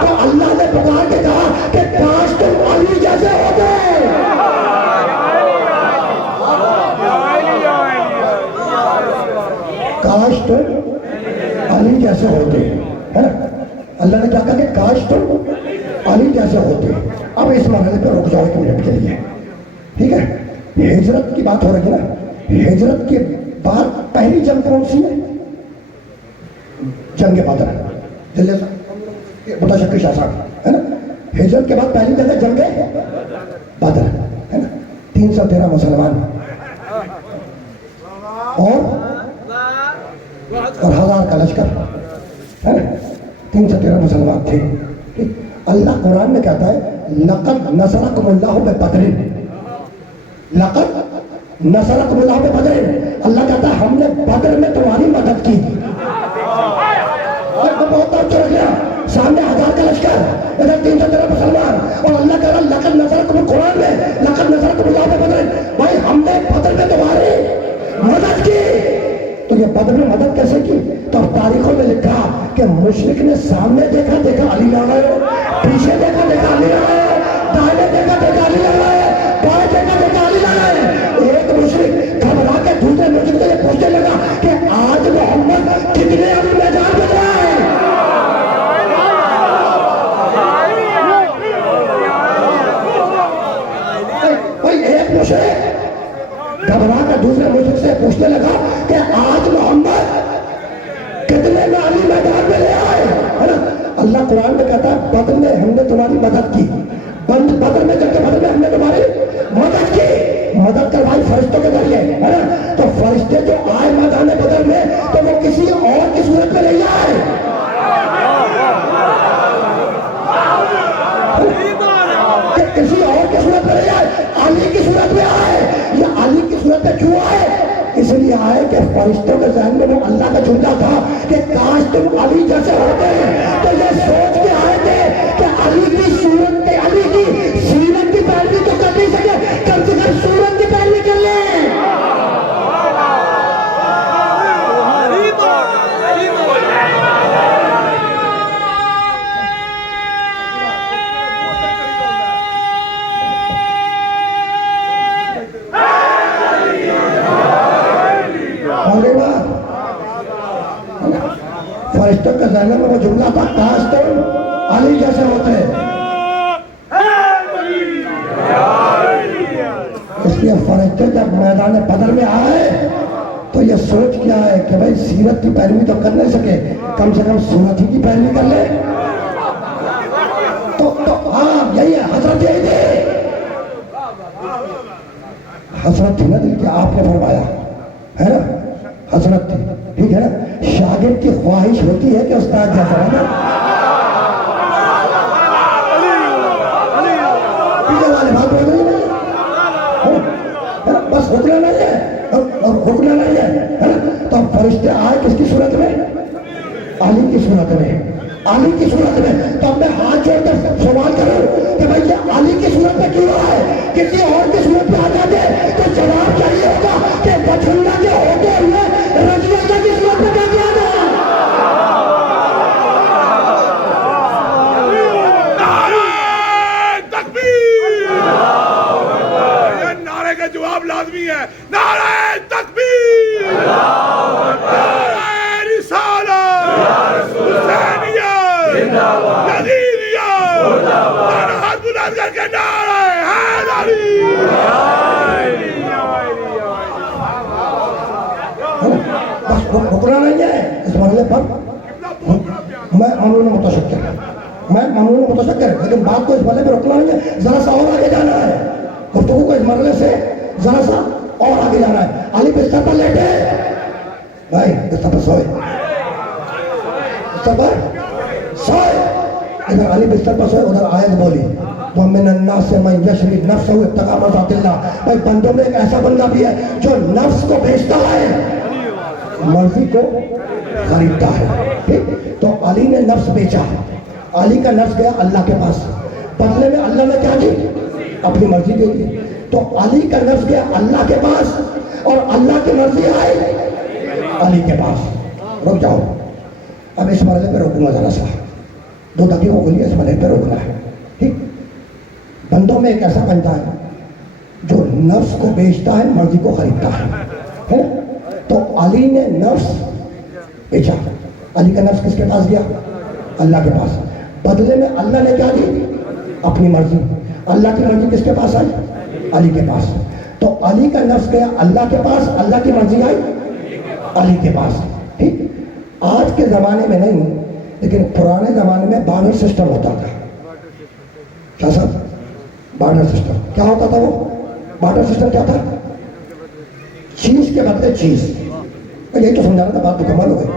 تو اللہ نے پکار کے کہا کہ کاش تم علی جیسے ہوتے. کاش تم علی جیسے ہوتے, ہے نا. اللہ نے کیا کہا کہ کاش تم علی جیسے ہوتے. اب اس مرحلے پہ رک جاؤ 1 منٹ کے لیے. ٹھیک ہے, ہجرت کی بات ہو رہی ہے نا. ہجرت کے بعد پہلی جنگ کون سی ہے؟ جنگ بدر. جلدی سے متشکر شاہ صاحب, ہے نا. ہجرت کے بعد پہلی جنگ ہے جنگ بدر, ہے نا. 313 مسلمان اور 1000 کا لشکر, ہے نا. 313 مسلمان تھے. اللہ قرآن میں کہتا ہے لقد نصرکم اللہ ببدر, لقد نصرکم اللہ ببدر. اللہ کہتا ہے ہم نے بدر میں تمہاری مدد کی. بہت توجہ رکھنا, سامنے 1000 کا لشکر, ادھر 313 مسلمان, اور اللہ کہہ رہا لقد نصرکم, قرآن میں لقد نصرکم اللہ ببدر. بھائی ہم نے بدر میں تمہاری مدد کی. تو یہ بدر میں مدد کیسے کی؟ تو اب تاریخوں میں لکھا کہ مشرک نے سامنے دیکھا علی لڑ رہے, پیچھے دیکھا علی لڑ رہے, دائیں دیکھا علی لڑ رہے, بائیں دیکھا علی لڑ رہے. ایک مشرک گھبرا کے دوسرے مشرک سے پوچھنے لگا کہ آج محمد کتنے علی میدان میں جائے. ایک مشرک گھبرا کر دوسرے مشرک سے پوچھنے لگا کہ آج محمد کتنے میں علی میدان میں لے آئے, ہے نا. اللہ قرآن میں کہتا ہے بدر میں ہم نے تمہاری مدد کی, بدر میں جب کہ بدر میں ہم نے تمہاری مدد کی. مدد کروائی فرشتوں کے ذریعے، ہے نا؟ تو فرشتے جو آئے میدان بدر میں تو وہ کسی اور کی صورت میں نہیں آئے، کہ کسی اور کی صورت میں نہیں آئے، علی کی صورت میں آئے۔ یہ علی کی صورت میں کیوں آئے؟ اس لیے آئے کہ فرشتوں کے ذہن میں وہ اللہ کا جملہ تھا کہ کاش تم علی جیسے ہوتے، تو یہ سوچ کے آئے تھے کہ علی کی صورت کے، علی کی سیرت کی پیروی تو کر نہیں سکے، کم سے کم صورت کی پیروی کر لیں۔ فرشتوں کے ذہن میں وہ جملہ تھا کاش تم علی جیسے ہوتے۔ اس لیے فرشتے جب میدان بدر میں آئے تو یہ سوچ کیا ہے کہ بھائی سیرت کی پیروی تو کر نہیں سکے، کم سے کم سورت ہی کی پیروی کر لے۔ تو ہاں یہی ہے حضرت، یہی تھی حضرت تھی نا دل کہ آپ نے فرمایا ہے نا، حضرت تھی، ٹھیک ہے نا؟ شاگرد کی خواہش ہوتی ہے کہ استاد جیسا ہے نا، بات بول رہی ہے، بس رکنا نہیں ہے اور رکنا نہیں ہے نا؟ تو فرشتے آئے کس کی صورت میں؟ علی کی صورت میں، علی کی صورت میں۔ تو اب میں ہاتھ جوڑ کر سوال کروں کہ بھائی یہ علی کی صورت میں کیوں آئے؟ کسی اور کی صورت میں آ جاتے تو جواب چاہیے ہوگا کہ بچھنڈا کے ہوتے ہوئے رضی اللہ کی صورت میں کیا کیا تھا؟ نعرہ تکبیر! یہ نعرے کا جواب لازمی ہے، نعرہ تکبیر! نعرہ رسالت! حسینیت! یزیدیت! دونوں ہاتھ بلند کر کے نعرہ حیدری! بس رکنا نہیں ہے اس مرحلے پر۔ میں ممنون متشکر، لیکن بات کو اس مرحلے پہ رکنا نہیں ہے، ذرا سا اور آگے جانا ہے، گفتگو کو اس مرحلے سے ذرا سا اور آگے جانا ہے۔ علی بستر پر لیٹے، بھائی بستر پر سوئے، بستر پر سوئے، ادھر علی بستر پر سوئے، ادھر آیت بولی وَمِنَ النَّاسِ مَن يَشْرِي نَفْسَهُ ابْتِغَاءَ مَرْضَاتِ اللَّهِ۔ بھائی بندوں میں ایک ایسا بندہ بھی ہے جو نفس کو بیچتا ہے، مرضی کو خریدتا ہے، ٹھیک؟ تو علی نے نفس بیچا، علی کا نفس گیا اللہ کے پاس، بدلے میں اللہ نے کیا دی؟ اپنی مرضی دے دی۔ تو علی کا نفس گیا اللہ کے پاس اور اللہ کی مرضی آئی علی کے پاس۔ رک جاؤ، اب اس مرحلے پہ روکوں گا ذرا سا، 2 دقیقوں کے لیے اس مرحلے پہ روکنا ہے، ٹھیک؟ بندوں میں ایک ایسا بندہ ہے جو نفس کو بیچتا ہے، مرضی کو خریدتا ہے۔ تو علی نے نفس بیچا، علی کا نفس کس کے پاس گیا؟ اللہ کے پاس، بدلے میں اللہ نے کیا دی؟ اپنی مرضی۔ اللہ کی مرضی کس کے پاس آئی؟ علی کے پاس۔ تو علی کا نفس گیا اللہ کے پاس، اللہ کی مرضی آئی علی کے پاس، ٹھیک؟ آج کے زمانے میں نہیں، لیکن پرانے زمانے میں بارٹر سسٹم ہوتا تھا۔ کیا صاحب؟ بارٹر سسٹم کیا ہوتا تھا؟ وہ بارٹر سسٹم کیا تھا؟ چیز کے بدلے چیز، یہی تو سمجھانا تھا، بات مکمل ہو گئی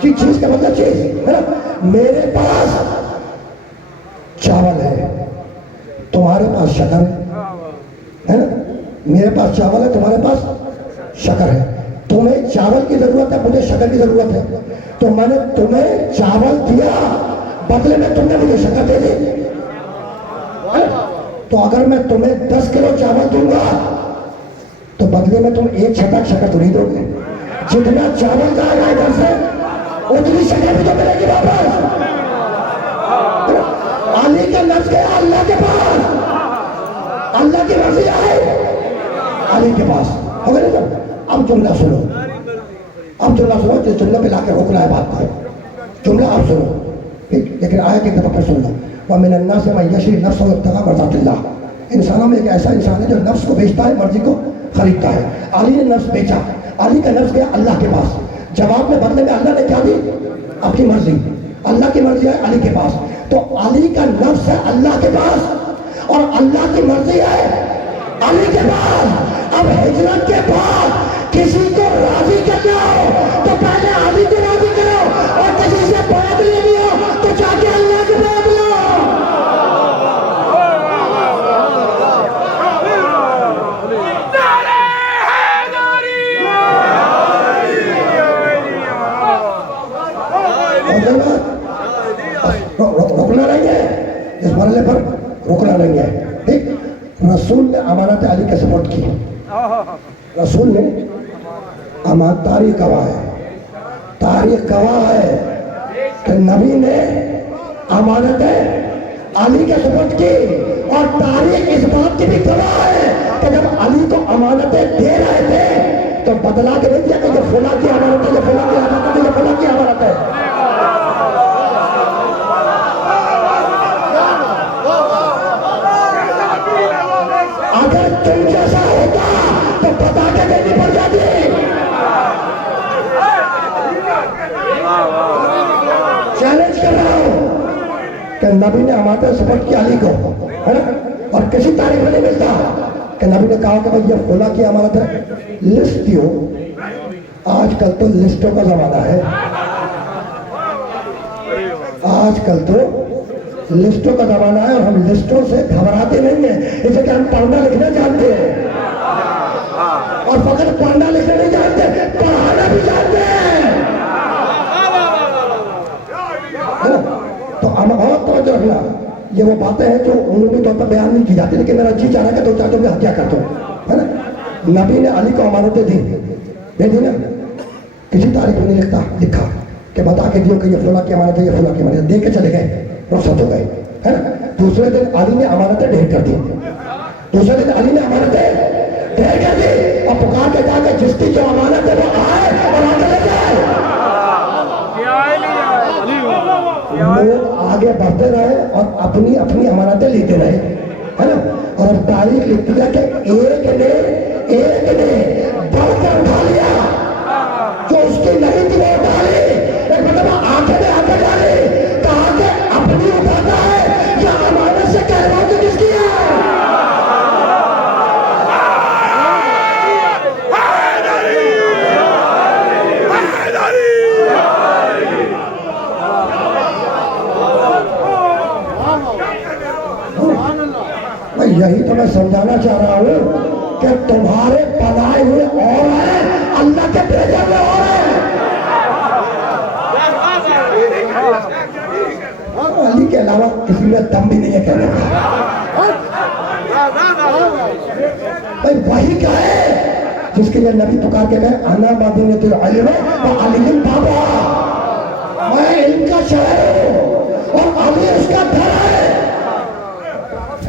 کہ چیز کے بدلے چیز، ہے نا؟ میرے پاس چاول ہے، تمہارے پاس شکر ہے نا؟ میرے پاس چاول ہے، تمہارے پاس شکر ہے۔ تمہیں چاول کی ضرورت ہے، مجھے شکر کی ضرورت ہے، تو میں نے تمہیں چاول دیا، بدلے میں تم نے مجھے شکر دے دی۔ تو اگر میں تمہیں 10 کلو چاول دوں گا تو بدلے میں تم 1 چھٹک شکر تو نہیں دو گے، جتنا چاول جائے گا ادھر سے اتنی شکر بھی تو ملے گی واپس۔ علی کا نفس گیا اللہ کے پاس، اللہ کی مرضی آئے علی کے پاس۔ اب جملہ سنو، اب جملہ سنو، جس جملے پہ لا کے روکنا ہے بات کو، جملہ آپ سنو، ٹھیک؟ لیکن آیت ایک دفعہ پھر سن لو، وَمِنَ النَّاسِ مَن يَشْرِي نَفْسَهُ ابْتِغَاءَ مَرْضَاتِ اللَّهِ۔ انسانوں میں ایک ایسا انسان ہے جو نفس کو بیچتا ہے، مرضی کو خریدتا ہے۔ علی نے نفس بیچا، علی کا نفس گیا اللہ کے پاس، جواب میں بدلے میں اللہ نے کیا دی؟ اپنی مرضی۔ اللہ کی مرضی ہے علی کے پاس، تو علی کا نفس ہے اللہ کے پاس اور اللہ کی مرضی ہے علی کے بعد اب ہجرت کے بعد کسی کو راضی کرنا ہو تو پہلے علی کو راضی کرو، اور کسی سے بیعت لینی ہو تو جا کے اللہ کے بیعت لو۔ رکنا نہیں ہے اس مرحلے پر، رکنا نہیں ہے، ٹھیک۔ رسول نے امانت علی کا سپورٹ کی، رسول نے امانت، تاریخ گواہ ہے، تاریخ گواہ ہے کہ نبی نے امانت علی کا سپورٹ کی، اور تاریخ اس بات کی بھی گواہ ہے کہ جب علی کو امانتیں دے رہے تھے تو بدلا کے نہیں دیا کہ یہ فلاں کی امانت ہے، یہ فلاں کی امانت ہے، یہ فلاں کی امانت ہے۔ اگر تم جیسا ہوتا تو بتا کے دینی پڑ جاتی۔ چیلنج کر رہا ہوں کہ نبی نے امانتیں سپورٹ کی علی کو، ہے نا، اور کسی تاریخ میں نہیں ملتا کہ نبی نے کہا کہ بھئی یہ فلاں کی امانت ہے۔ لسٹ دیو، آج کل تو لسٹوں کا زمانہ ہے، آج کل تو لسٹوں کا زمانہ ہے، اور ہم لسٹوں سے گھبراتے نہیں ہیں، اسے کہ ہم پڑھنا لکھنا جانتے ہیں، اور فقط پڑھنا لکھنا نہیں جانتے، پڑھانا بھی جانتے ہیں۔ تو ہم بہت توجہ رکھنا، یہ وہ باتیں ہیں جو عمومی طور پر بیان نہیں کی جاتی، لیکن میرا جی چاہ رہا ہے کہ دو چار جو میں ہتیا کرتا ہوں، ہے نا۔ نبی نے علی کو امانتیں دی نا، کسی تاریخ میں نہیں لکھا کہ بتا کے دیو کہ یہ فلاں کی امانت ہے، یہ فلاں کی امانت ہے، دے کے چلے گئے، رخصت ہو گئے، ہے نا۔ دوسرے دن علی نے امانتیں ڈھیر کر دی، دوسرے دن علی نے امانتیں ڈھیر کر دی، اور پکار کے کہا کہ جس کی جو امانت ہے وہ آئے اور آ کے لے جائے۔ لوگ آگے بڑھتے رہے اور اپنی اپنی امانتیں لیتے رہے، ہے نا، اور تاریخ لکھتی ہے کہ ایک نے بڑھ کر اٹھا لیا، جو اس کی نہیں تھی وہ اٹھا لی، ایک مطلب آنکھیں نے آنکھیں ڈالی، کہا کہ اپنی اٹھاتا ہے یا امانت سے کہنا کہ کس کی ہے۔ یہی تو میں سمجھانا چاہ رہا ہوں کہ تمہارے بنائے ہوئے اور ہیں، اللہ کے بھیجے ہوئے اور ہیں۔ علی کے علاوہ کسی میں دم بھی نہیں ہے کہنے کا، بھائی وہی کیا ہے جس کے لیے نبی پکار کے کہے انا مدینۃ العلم و علی بابا، میں علم کا شہر ہوں اور علی اس کا گھر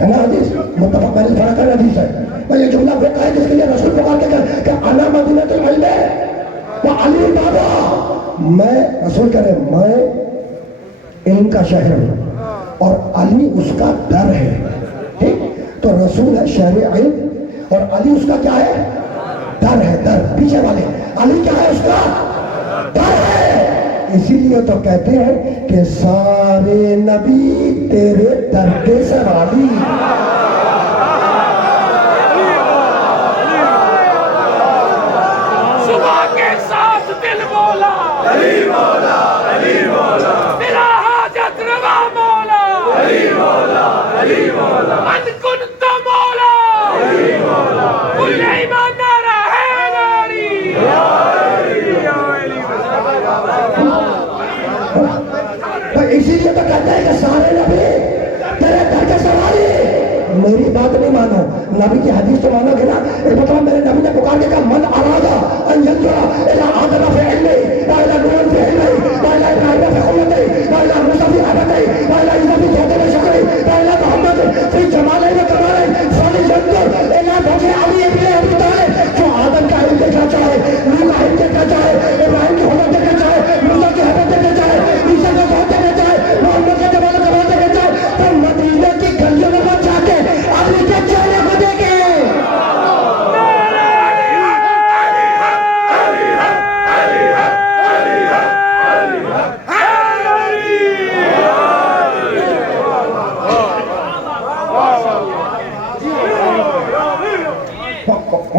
ہے نا۔ حدیث متفق علیہ فرقہ حدیث ہے، میں یہ جملہ وہ کہا جس کے لیے رسول پکار کے کہا کہ انا مدینۃ العلم و علی بابا، میں رسول کہہ رہے میں علم کا شہر ہوں اور علی اس کا در ہے، ٹھیک۔ تو رسول ہے شہر علم اور علی اس کا کیا ہے؟ در ہے، در پیچھے والے، علی کیا ہے؟ اس کا در ہے۔ اسی لیے تو کہتے ہیں کہ سارے نبی تیرے در کے سوالی۔ صبح کے ساتھ دل مولا علی مولا، علی مولا، میرا حاجت روا مولا علی مولا، علی مولا، من کنت مولا علی مولا، کل ایمان نارا ہے ناری یا علی یا علی۔ اسی لیے تو کہتے ہیں کہ سارے نبی تیرے در کے سوالی۔ میری بات نہیں مانو، نبی کی حدیث تو مانو گے نا۔ ایک بتاؤ، میرے نبی نے پکار کے کہا من ارادہ ان ينظر الى آدم في علمه والى نوح في علمه والى ابراہیم في قوته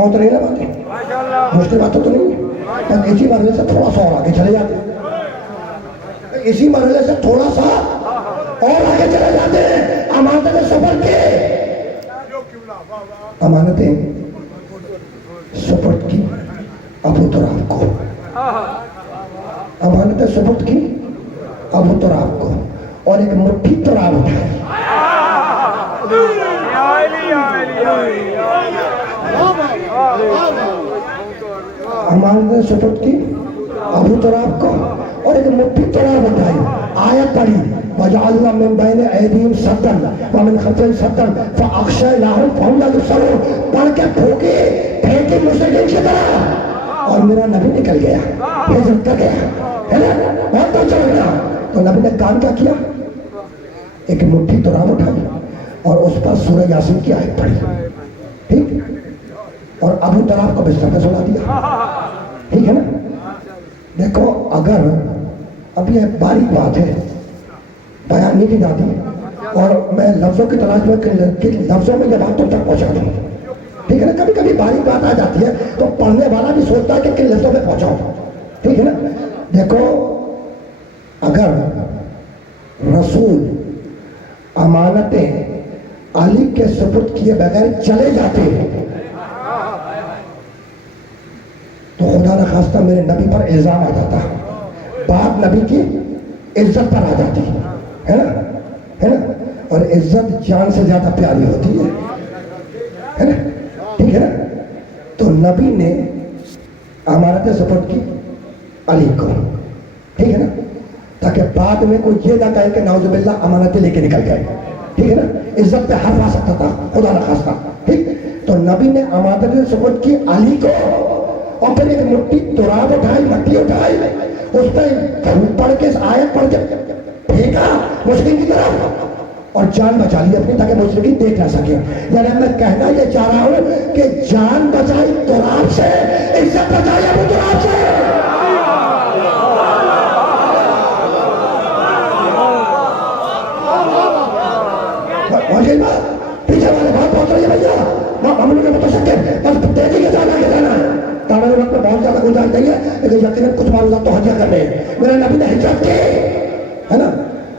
تو نہیں نا باتیں، مشکل باتیں تو نہیں ہے، بس اسی مرحلے سے تھوڑا سا اور آگے چلے جاتے ہیں، اسی مرحلے سے تھوڑا سا اور آگے چلے جاتے ہیں. امانتیں سفر کی، امانتیں سپرد کی ابو تراب کو، امانتیں سپرد کی ابو تراب کو، اور ایک مٹھی تراب اٹھائی. امانتیں سپرد کی ابو تراب کو اور ایک مٹھی تراب اٹھائی. آیت پڑھی وَجَعَلْنَا مِن بَيْنِ أَيْدِيهِمْ سَدًّا وَمِنْ خَلْفِهِمْ سَدًّا فَأَغْشَيْنَاهُمْ فَهُمْ لَا يُبْصِرُونَ. پڑھ کے پھینکی مشرکین کی طرح، اور میرا نبی نکل گیا، ہجرت کر گیا ہے نا، بہت تو چل گیا. تو نبی نے کام کیا کیا؟ ایک مٹھی تراب اٹھائی اور اس پر سورہ یاسین کی آیت پڑھی، ٹھیک، اور ابو تراب کو بستر پہ سلا دیا. ٹھیک ہے نا. دیکھو اگر اب یہ باریک بات ہے، بیان نہیں کی جاتی، اور میں لفظوں کی تلاش میں کہ لفظوں میں یہ بات تم تک پہنچا دوں. ٹھیک ہے نا. کبھی کبھی باریک بات آ جاتی ہے تو پڑھنے والا بھی سوچتا ہے کہ کن لفظوں میں پہنچاؤں. ٹھیک ہے نا. دیکھو اگر رسول امانتیں علی کے سپرد کیے بغیر چلے جاتے تو خدا نخواستہ میرے نبی پر الزام آ جاتا، بات نبی کی عزت پر آ جاتی ہے نا، ہے نا. اور عزت جان سے زیادہ پیاری ہوتی ہے نا. ٹھیک ہے نا. تو نبی نے امانتیں سپرد کی علی کو، ٹھیک ہے نا، تاکہ بعد میں کوئی یہ نہ کہے کہ نعوذ باللہ امانتیں لے کے نکل گئے. ٹھیک ہے نا. عزت پہ حرف آ سکتا تھا خدا نخواستہ. ٹھیک. تو نبی نے امانتیں سپرد کی علی کو، اور پھر ایک مٹھی تراب اٹھائی، مٹی اٹھائی، اس پہ پڑھ کے آیت پڑھ کے پھینکا مشرکین کی طرف، اور جان بچا لی اپنی تاکہ مشرکین دیکھ نہ سکے. یعنی میں کہنا یہ چاہ رہا ہوں کہ جان بچائی تراب سے، عزت بچائی ابو تراب سے. پیچھے والے بات پہنچ رہی ہے بھیا، ہم لوگ متشکر، بس تیزی کے ساتھ آگے جانا ہے. تعمیر وقت میں بہت زیادہ گنجائش نہیں ہے، لیکن یقیناً کچھ معاملات تو حجہ کرنے ہیں. میرے نبی نے ہجرت کی ہے نا،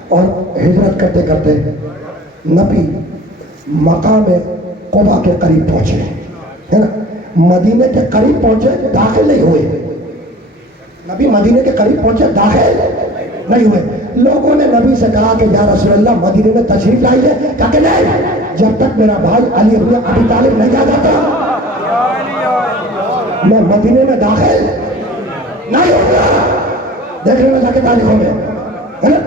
اور ہجرت کرتے کرتے نبی مقام قبا کے قریب پہنچے ہے نا. مدینے کے قریب پہنچے، داخل نہیں ہوئے. نبی مدینے کے قریب پہنچے، داخل نہیں ہوئے. لوگوں نے نبی سے کہا کہ یا رسول اللہ مدینے میں تشریف لائیے. کہا کہ نہیں، جب تک میرا بھائی علی ابن ابی طالب نہیں آ جاتا میں مدینے میں داخل نہیں ہوگا. دیکھ لینا جا کے تاریخوں میں ہے نا.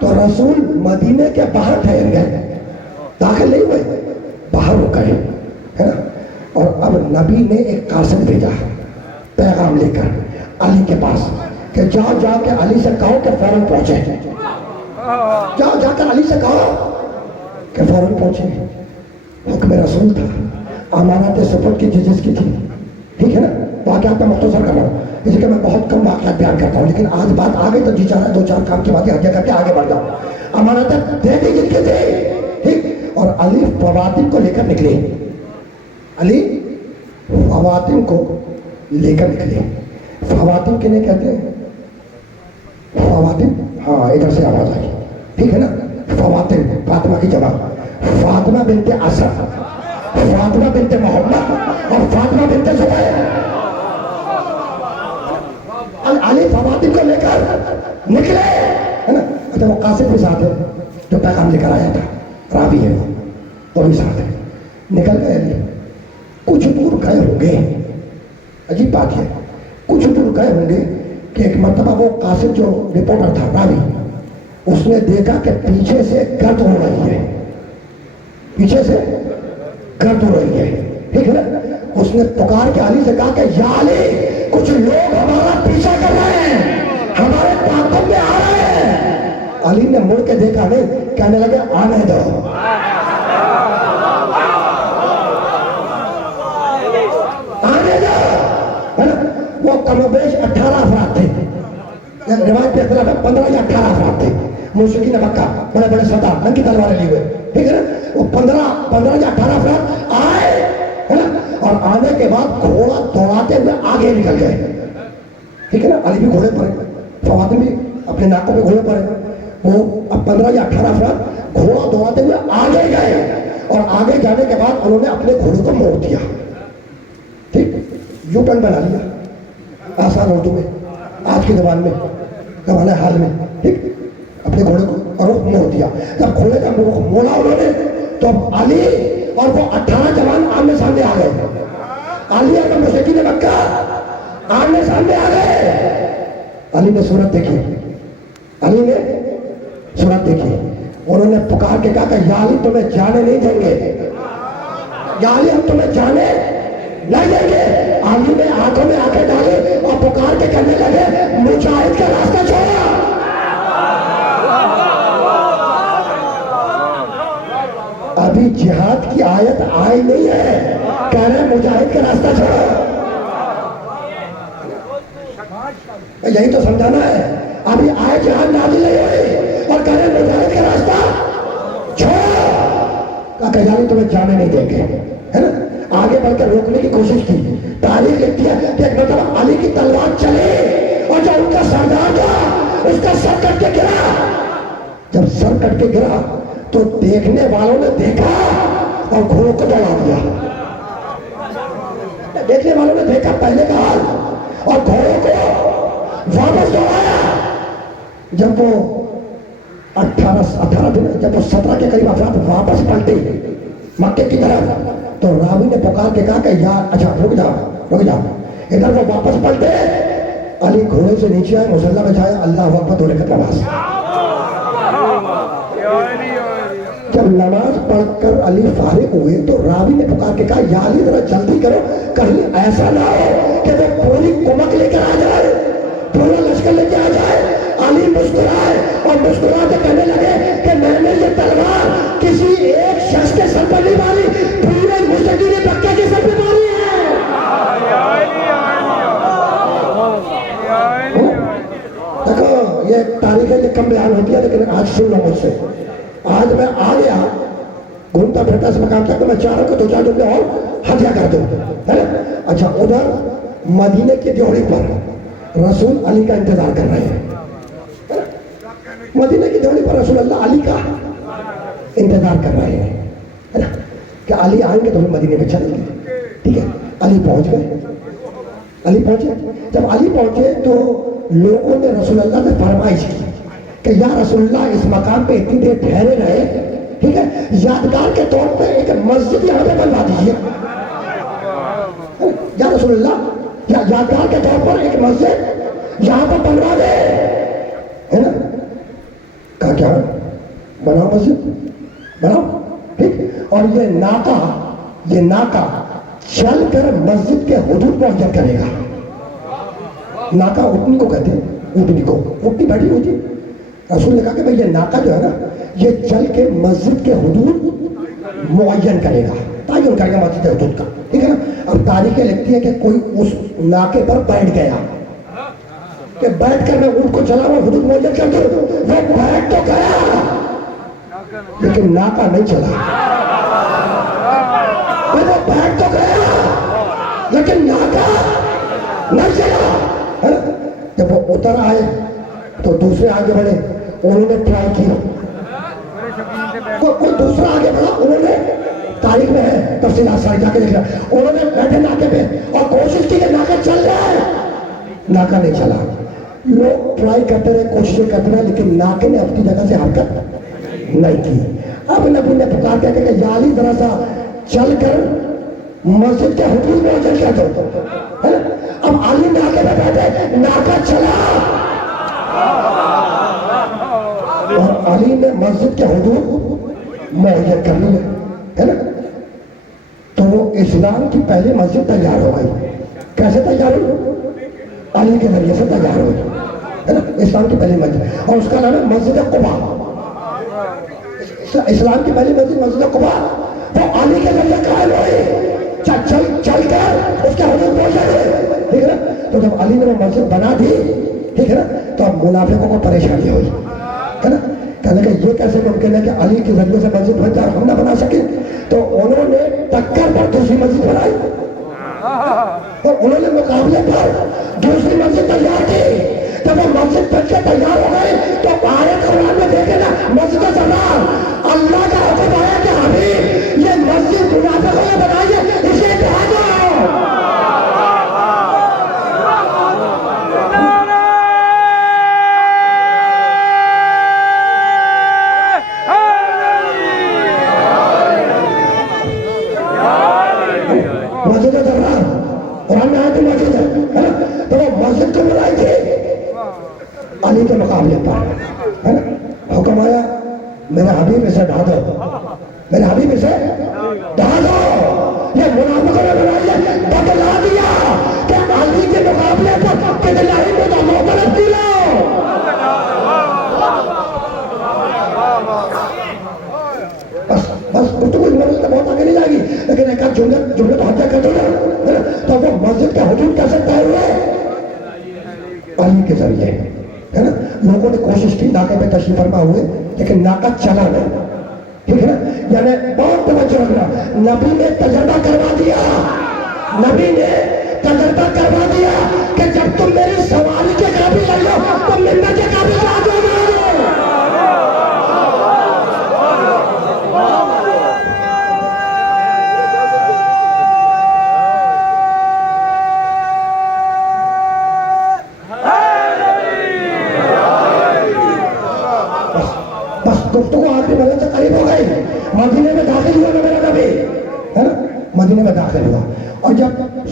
تو رسول مدینے کے باہر ٹھہر گئے، داخل نہیں ہوئے، باہر رک گئے ہے نا. اور اب نبی نے ایک قاصد بھیجا پیغام لے کر علی کے پاس کہ جاؤ جا کے علی سے کہو کہ فوراً پہنچے. جاؤ جا کر علی سے کہو کہ فوراً پہنچے. حکم رسول تھا، امانت سپرد کی جس کی تھی. ٹھیک ہے نا. واقعات میں مختصر کر رہا ہوں، اس لیے کہ میں بہت کم واقعات بیان کرتا ہوں، لیکن آج بات آ گئی تو جی چاہ رہا ہے دو چار کام کی باتیں حجہ کر کے آگے بڑھ جاؤں. امانتیں دے دی جن کی تھی، ٹھیک. اور علی خواتین کو لے کر نکلے، علی خواتین کو لے کر نکلے. خواتین کنہیں کہتے ہیں؟ خواتین، ہاں ادھر سے آواز آئی. ٹھیک ہے نا. خواتین فاطمہ کی جمع، فاطمہ بنت اسد، فاطمہ بنت محمد اور فاطمہ بنت زبیر. علی خواتین کو لے کر نکلے ہے نا. اچھا وہ قاصد بھی ساتھ ہے جو پیغام لے کر آیا تھا، راوی ہے وہ بھی ساتھ ہے. نکل گئے علی، کچھ دور گئے ہوں گے. عجیب بات ہے، کچھ دور گئے ہوں گے کہ ایک مرتبہ وہ قاصد جو رپورٹر تھا، راوی، اس نے دیکھا کہ پیچھے سے گرد ہو رہی ہے، پیچھے سے گرد ہو رہی ہے. ٹھیک ہے نا. اس نے پکار کے علی سے کہا کہ یا علی، کچھ لوگ ہمارا پیچھا کر رہے ہیں، ہمارے تعاقب میں آ رہے ہیں. علی نے مڑ کے دیکھا نہیں، کہنے لگے آنے دو، آنے دو ہے نا. وہ کم و بیش 18 افراد تھے، روایت پہ اختلاف ہے 15 یا 18 افراد تھے. مشرکین مکہ بڑے بڑے سردار ننگی تلواریں لیے ہوئے. ٹھیک ہے نا. وہ 15 یا 18 افراد آئے ہے نا. اور آنے کے بعد گھوڑا دوڑاتے ہوئے آگے نکل گئے. ٹھیک ہے نا, علی بھی گھوڑے پر ہے, فوادن بھی اپنے ناکوں پہ گھوڑے پر ہے. وہ اب 15 یا 18 افراد گھوڑا دوڑاتے ہوئے آگے گئے, اور آگے جانے کے بعد انہوں نے اپنے گھوڑے کو موڑ دیا. ٹھیک, یو ٹرن بنا لیا آسان اردو میں, آج کی زبان میں, زمانہ حال میں. ٹھیک, اپنے گھوڑے کو رخ موڑ دیا. جب گھوڑے کا رخ موڑا انہوں نے تو اب علی اور وہ 18 جوان آمنے سامنے آ گئے. علی اور مشرکین مکہ آمنے سامنے آ گئے. علی نے صورت دیکھی, علی نے صورت دیکھی. انہوں نے پکار کے کہا کہ یا علی تمہیں جانے نہیں دیں گے, یا علی ہم تمہیں جانے نہیں دیں گے. علی نے آنکھوں میں آنکھیں ڈالی اور پکار کے کہنے لگے مجاہد کا راستہ چھوڑا. ابھی جہاد کی آیت آئی نہیں ہے, کہہ رہے مجاہد کا راستہ چھوڑا. یہی تو سمجھانا ہے. ابھی آئے جہاد نازل نہیں ہوئی اور کہہ رہے مجاہد کا راستہ چھوڑا. کہا کہ یعنی تمہیں جانے نہیں دیں گے, ہے نا. آگے بڑھ کر روکنے کی کوشش کی. تاریخ لکھتی ہے کہ ایک مرتبہ علی کی تلوار چلی اور جو ان کا سردار تھا اس کا سر کٹ کے گرا. جب سر کٹ کے گرا تو دیکھنے والوں نے دیکھا اور گھوڑوں کو دوڑا دیا. دیکھنے والوں نے دیکھا پہلے کا حال اور گھوڑوں کو واپس دوڑایا. جب وہ 18 دن, جب وہ 17 کے قریب افراد واپس پلٹے مکے کی طرف تو راوی نے پکار کے کہا کہ یار اچھا رک جاؤ. ادھر وہ واپس پلٹے, علی گھوڑے سے نیچے آئے, مصلی بچھایا, اللہ اکبر, 2 رکعت نماز. جب نماز پڑھ کر علی فارغ ہوئے تو راوی نے پکار کے کہا یا علی ذرا جلدی کرو, کہیں ایسا نہ ہو کہ وہ پوری کمک لے کر آ جائے, پورا لشکر لے کے آ جائے. علی مسکرائے اور مسکراتے کہنے لگے کہ میں نے یہ تلوار کسی ایک شخص کے سر پر نہیں ماری, پورے مشرکین مکہ کے سر پہ ماری ہے. دیکھو یہ تاریخیں یہ کم بیان ہوتی ہے, لیکن آج سن لو مجھ سے. آج میں آ گیا گھومتا پھرتا اس مقام تک, میں چاہ رہا ہوں کہ 2-4 جملے اور ہدیہ کر دوں, ہے نا. اچھا, ادھر مدینے کی ڈیوڑی پر رسول علی کا انتظار کر رہے ہیں. مدینے کی ڈیوڑی پر رسول اللہ علی کا انتظار کر رہے ہیں, ہے نا, کہ علی آئیں گے تو ہم مدینے میں چلیں گے. ٹھیک ہے, علی پہنچ گئے. علی پہنچے. جب علی پہنچے تو لوگوں نے رسول اللہ سے فرمائش کی کہ یا رسول اللہ اس مقام پہ اتنی دیر ٹھہرے رہے, ٹھیک ہے, یادگار کے طور پہ ایک مسجد یہاں پہ بنوا دیجیے. یا رسول اللہ یادگار کے طور پر ایک مسجد یہاں پر بنوا دے, ہے نا. کہا کیا بناؤ, مسجد بناؤ. ٹھیک, اور یہ ناکا چل کر مسجد کے حدود پہنچ کرے گا. ناکا اٹھنی کو کہتے ہیں, اٹھنی بیٹھی ہوئی تھی. رسول نے کہا کہ بھئی یہ ناکا جو ہے نا یہ چل کے مسجد کے حدود معین کرے گا, تعین کرے گا مسجد کے حدود کا. ٹھیک ہے نا. اب تاریخیں لکھتی ہے کہ کوئی اس ناکے پر بیٹھ گیا کہ بیٹھ کر میں اونٹ کو چلا وہ حدود معین کر دوں. وہ بیٹھ تو گیا لیکن ناکا نہیں چلا. وہ بیٹھ تو گیا لیکن ناکا نہیں چلا. جب وہ اتر آئے تو دوسرے آگے بڑھے, انہوں نے ٹرائی کیا. کوئی دوسرا آگے بڑھا, انہوں نے, تاریخ میں ہے تفصیلات ساری جا کے دیکھ رہا, انہوں نے بیٹھے ناکے پہ اور کوشش کی کہ ناکا چل جائے, ناکا نہیں چلا. لوگ ٹرائی کرتے رہے, کوششیں کرتے رہے, لیکن ناکے نے اپنی جگہ سے حرکت نہیں کی. اب نبی نے پکار کیا کہ یا علی ذرا سا چل کر مسجد کے حدود میں اجل کیا دو, ہے نا. اب علی ناکے پہ بیٹھے, ناکا چلا اور علی نے مسجد کے حدود معین کر لیے, ہے نا. تو وہ اسلام کی پہلی مسجد تیار ہو گئی. کیسے تیار ہوئی؟ علی کے ذریعے سے تیار ہوئی, ہے نا. اسلام کی پہلی مسجد, اور اس کا نام ہے مسجد قباء. اسلام کی پہلی مسجد مسجد قباء وہ علی کے ذریعے قائم ہوئی. چل کر اس کے حدود پہنچا گئے, ٹھیک ہے نا. تو جب علی نے وہ مسجد بنا دی, ٹھیک ہے نا, تو اب منافقوں کو پریشانی ہوئی, ہے نا. کہنے کہ یہ کیسے ممکن ہے کہ علی کے ذریعے سے مسجد بن جائے, ہم نہ بنا سکیں. تو انہوں نے ٹکر پر دوسری مسجد بنائی, تو انہوں نے مقابلے پر دوسری مسجد تیار کی. جب وہ مسجد بن کے تیار ہو گئی تو آیت قرآن میں دیکھیں نا, مسجد زرار, اللہ کا حکم آیا کہ حبیب یہ مسجد منافقوں نے بنائی ہے, اسے ڈھا دو. مسجد زرار قرآن میں آیا تھی مسجد ہے نا, تو وہ مسجد کو بنائی تھی علی کے مقابلے پر, ہے نا. حکم آیا میرے حبیب اسے ڈھا دو, میرے حبیب اسے ڈھا دو. یہ منافقوں نے بنائی ہے, بتلا دیا کہ علی کے مقابلے پر کتنا ہی مطلب دی لو. بس گفتگو اس مرض بہت آگے نہیں جائے گی, لیکن ایک آدھ جملے تو حجہ کر دو نا, تو وہ مسجد کے حدود کیسے طے ہوئے؟ علی کے ذریعے, ہے نا. لوگوں نے کوشش کی ناکے پہ تشریف فرما ہوئے, لیکن ناکہ چلا نہیں, ٹھیک ہے نا. یعنی بہت توجہ رکھنا, نبی نے تجربہ کروا دیا, نبی نے تجربہ کروا دیا کہ جب تم میری سواری کے قابل آئی ہو تو منت کے قابل آ جاؤ گے. گفتگو آخری مرحلے سے قریب ہو گئی. مدینے میں داخل ہوا نا میرا نبی, ہے نا, مدینے میں داخل ہوا, اور جب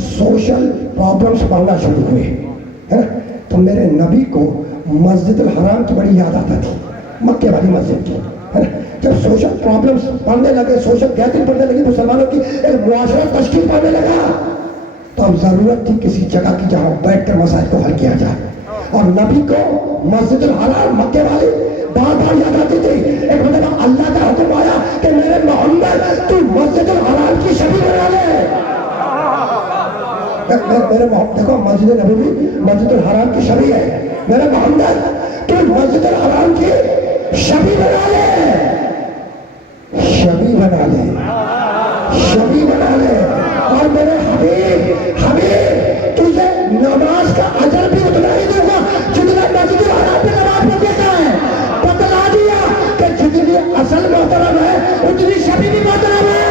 سوشل پرابلمس بڑھنا شروع ہوئے, ہے نا, تو میرے نبی کو مسجد الحرام کی بڑی یاد آتا تھی, مکے والی مسجد کی, ہے نا. جب سوشل پرابلمس بڑھنے لگے, سوشل گیدرنگ بڑھنے لگی, مسلمانوں کی ایک معاشرہ تشکیل پانے لگا, تو اب ضرورت تھی کسی جگہ کی جہاں بیٹھ کر مسائل کو حل کیا جائے. اور نبی کو مسجد الحرام مکے والی بار بار یاد آتی تھی. ایک مرتبہ اللہ کا حکم آیا کہ میرے محمد تو مسجد الحرام کی شبیہ بنا لے. میرے محمد دیکھو, مسجد نبوی مسجد الحرام کی شبیہ ہے. میرے محمد تو مسجد الحرام کی شبیہ بنا لے, شبیہ بنا لے, شبیہ بنا لے. اور میرے حبیب حبیب تجھے نماز کا اجر بھی اتنا ہی دوں گا جتنا مسجد الحرام پہ نماز پڑھ دیتا ہے. بتلا دیا کہ جتنی اصل محترم ہے اتنی شبیہ بھی محترم ہے.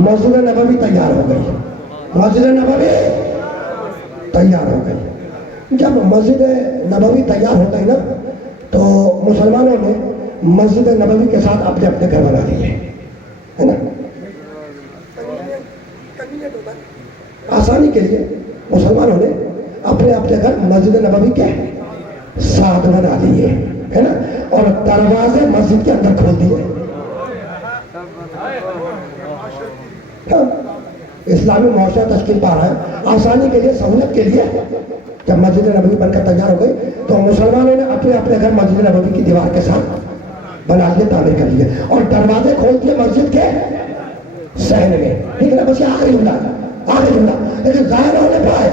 مسجد نبوی تیار ہو گئی, مسجد نبوی تیار ہو گئی. جب مسجد نبوی تیار ہو گئی نا, تو مسلمانوں نے مسجد نبوی کے ساتھ اپنے اپنے گھر بنا لیے, ہے نا. آسانی کے لیے مسلمانوں نے اپنے اپنے گھر مسجد نبوی کے ساتھ بنا لیے, ہے نا, اور دروازے مسجد کے اندر کھول دیے. اسلامی معاشرہ تشکیل پا رہا ہے. آسانی کے لیے, سہولت کے لیے جب مسجد نبوی بن کر تیار ہو گئی تو مسلمانوں نے اپنے اپنے گھر مسجد نبوی کی دیوار کے ساتھ بنا لیے, تعمیر کر لیے, اور دروازے کھول دیے مسجد کے صحن میں. ٹھیک ہے نا, بس یہ آخری جملہ, آخری جملہ. لیکن ظاہر ہونے پائے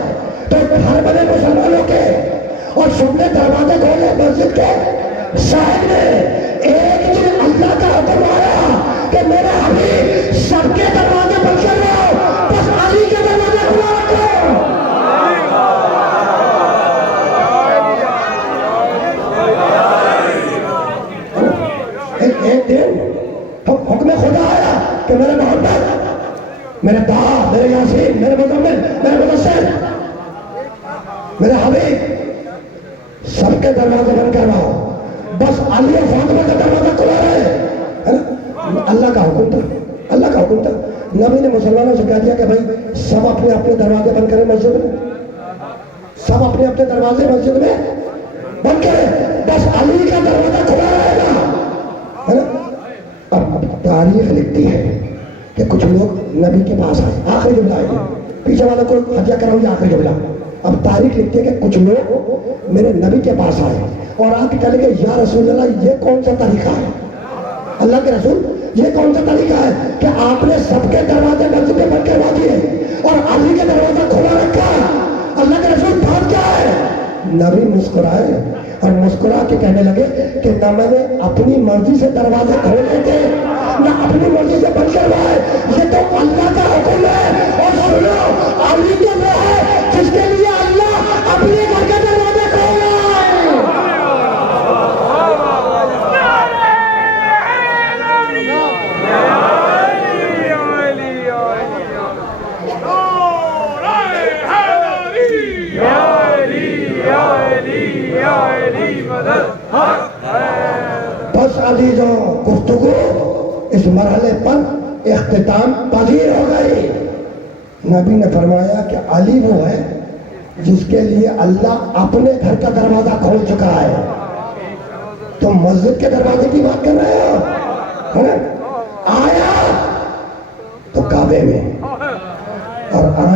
تو گھر بنے مسلمانوں کے, اور سب نے دروازے کھولے مسجد کے صحن میں. ایک دن اللہ کا حکم آیا کہ میرے حبیب سب کے دروازے بند کر رہو, بس علی کے دروازے کھلا رکھو. ایک دن حکم خدا آیا کہ میرے محمد, میرے داؤد, میرے یاسین, میرے مزمل, میرے مدثر, میرے حبیب سب کے دروازے بند کر رہا ہو, بس علی اور فاطمہ کا دروازہ کھلا رہے. اللہ کا حکم تھا, اللہ کا حکم تھا. نبی نے مسلمانوں سے کہہ دیا کہ بھائی سب اپنے اپنے دروازے بند کریں مسجد میں, سب اپنے اپنے دروازے مسجد میں بند کریں, بس علی کا دروازہ کھلا رہے گا, ہے نا. اب تاریخ لکھتی ہے کہ کچھ لوگ نبی کے پاس آئے, آخری جملہ آئے, پیچھے والا کو حجہ کراؤ, یہ آخری جملہ. اب تاریخ لکھتی ہے کہ کچھ لوگ میرے نبی کے پاس آئے اور آ کے کہنے کہ یا رسول اللہ یہ کون سا طریقہ ہے, اللہ کے رسول یہ کون سا طریقہ ہے کہ آپ نے سب کے دروازے مسجد میں بند کروا دیے اور علی کے دروازہ کھلا رکھا. اللہ کے رسول بات کیا ہے؟ نبی مسکرائے, اور مسکرا کے کہنے لگے کہ نہ میں نے اپنی مرضی سے دروازے کھولے تھے نہ اپنی مرضی سے بند کروائے، یہ تو اللہ کا حکم ہے۔ اور سنو، علی تو وہ ہے جس کے لیے اللہ اپنے گھر کا دروازہ کھول رہا ہے۔ بس عزیزوں، گفتگو اس مرحلے پر اختتام پذیر ہو گئی۔ نبی نے فرمایا کہ علی وہ ہے جس کے لیے اللہ اپنے گھر کا دروازہ کھول چکا ہے۔ تم مسجد کے دروازے کی بات کر رہے ہو؟ آیا تو کعبے میں اور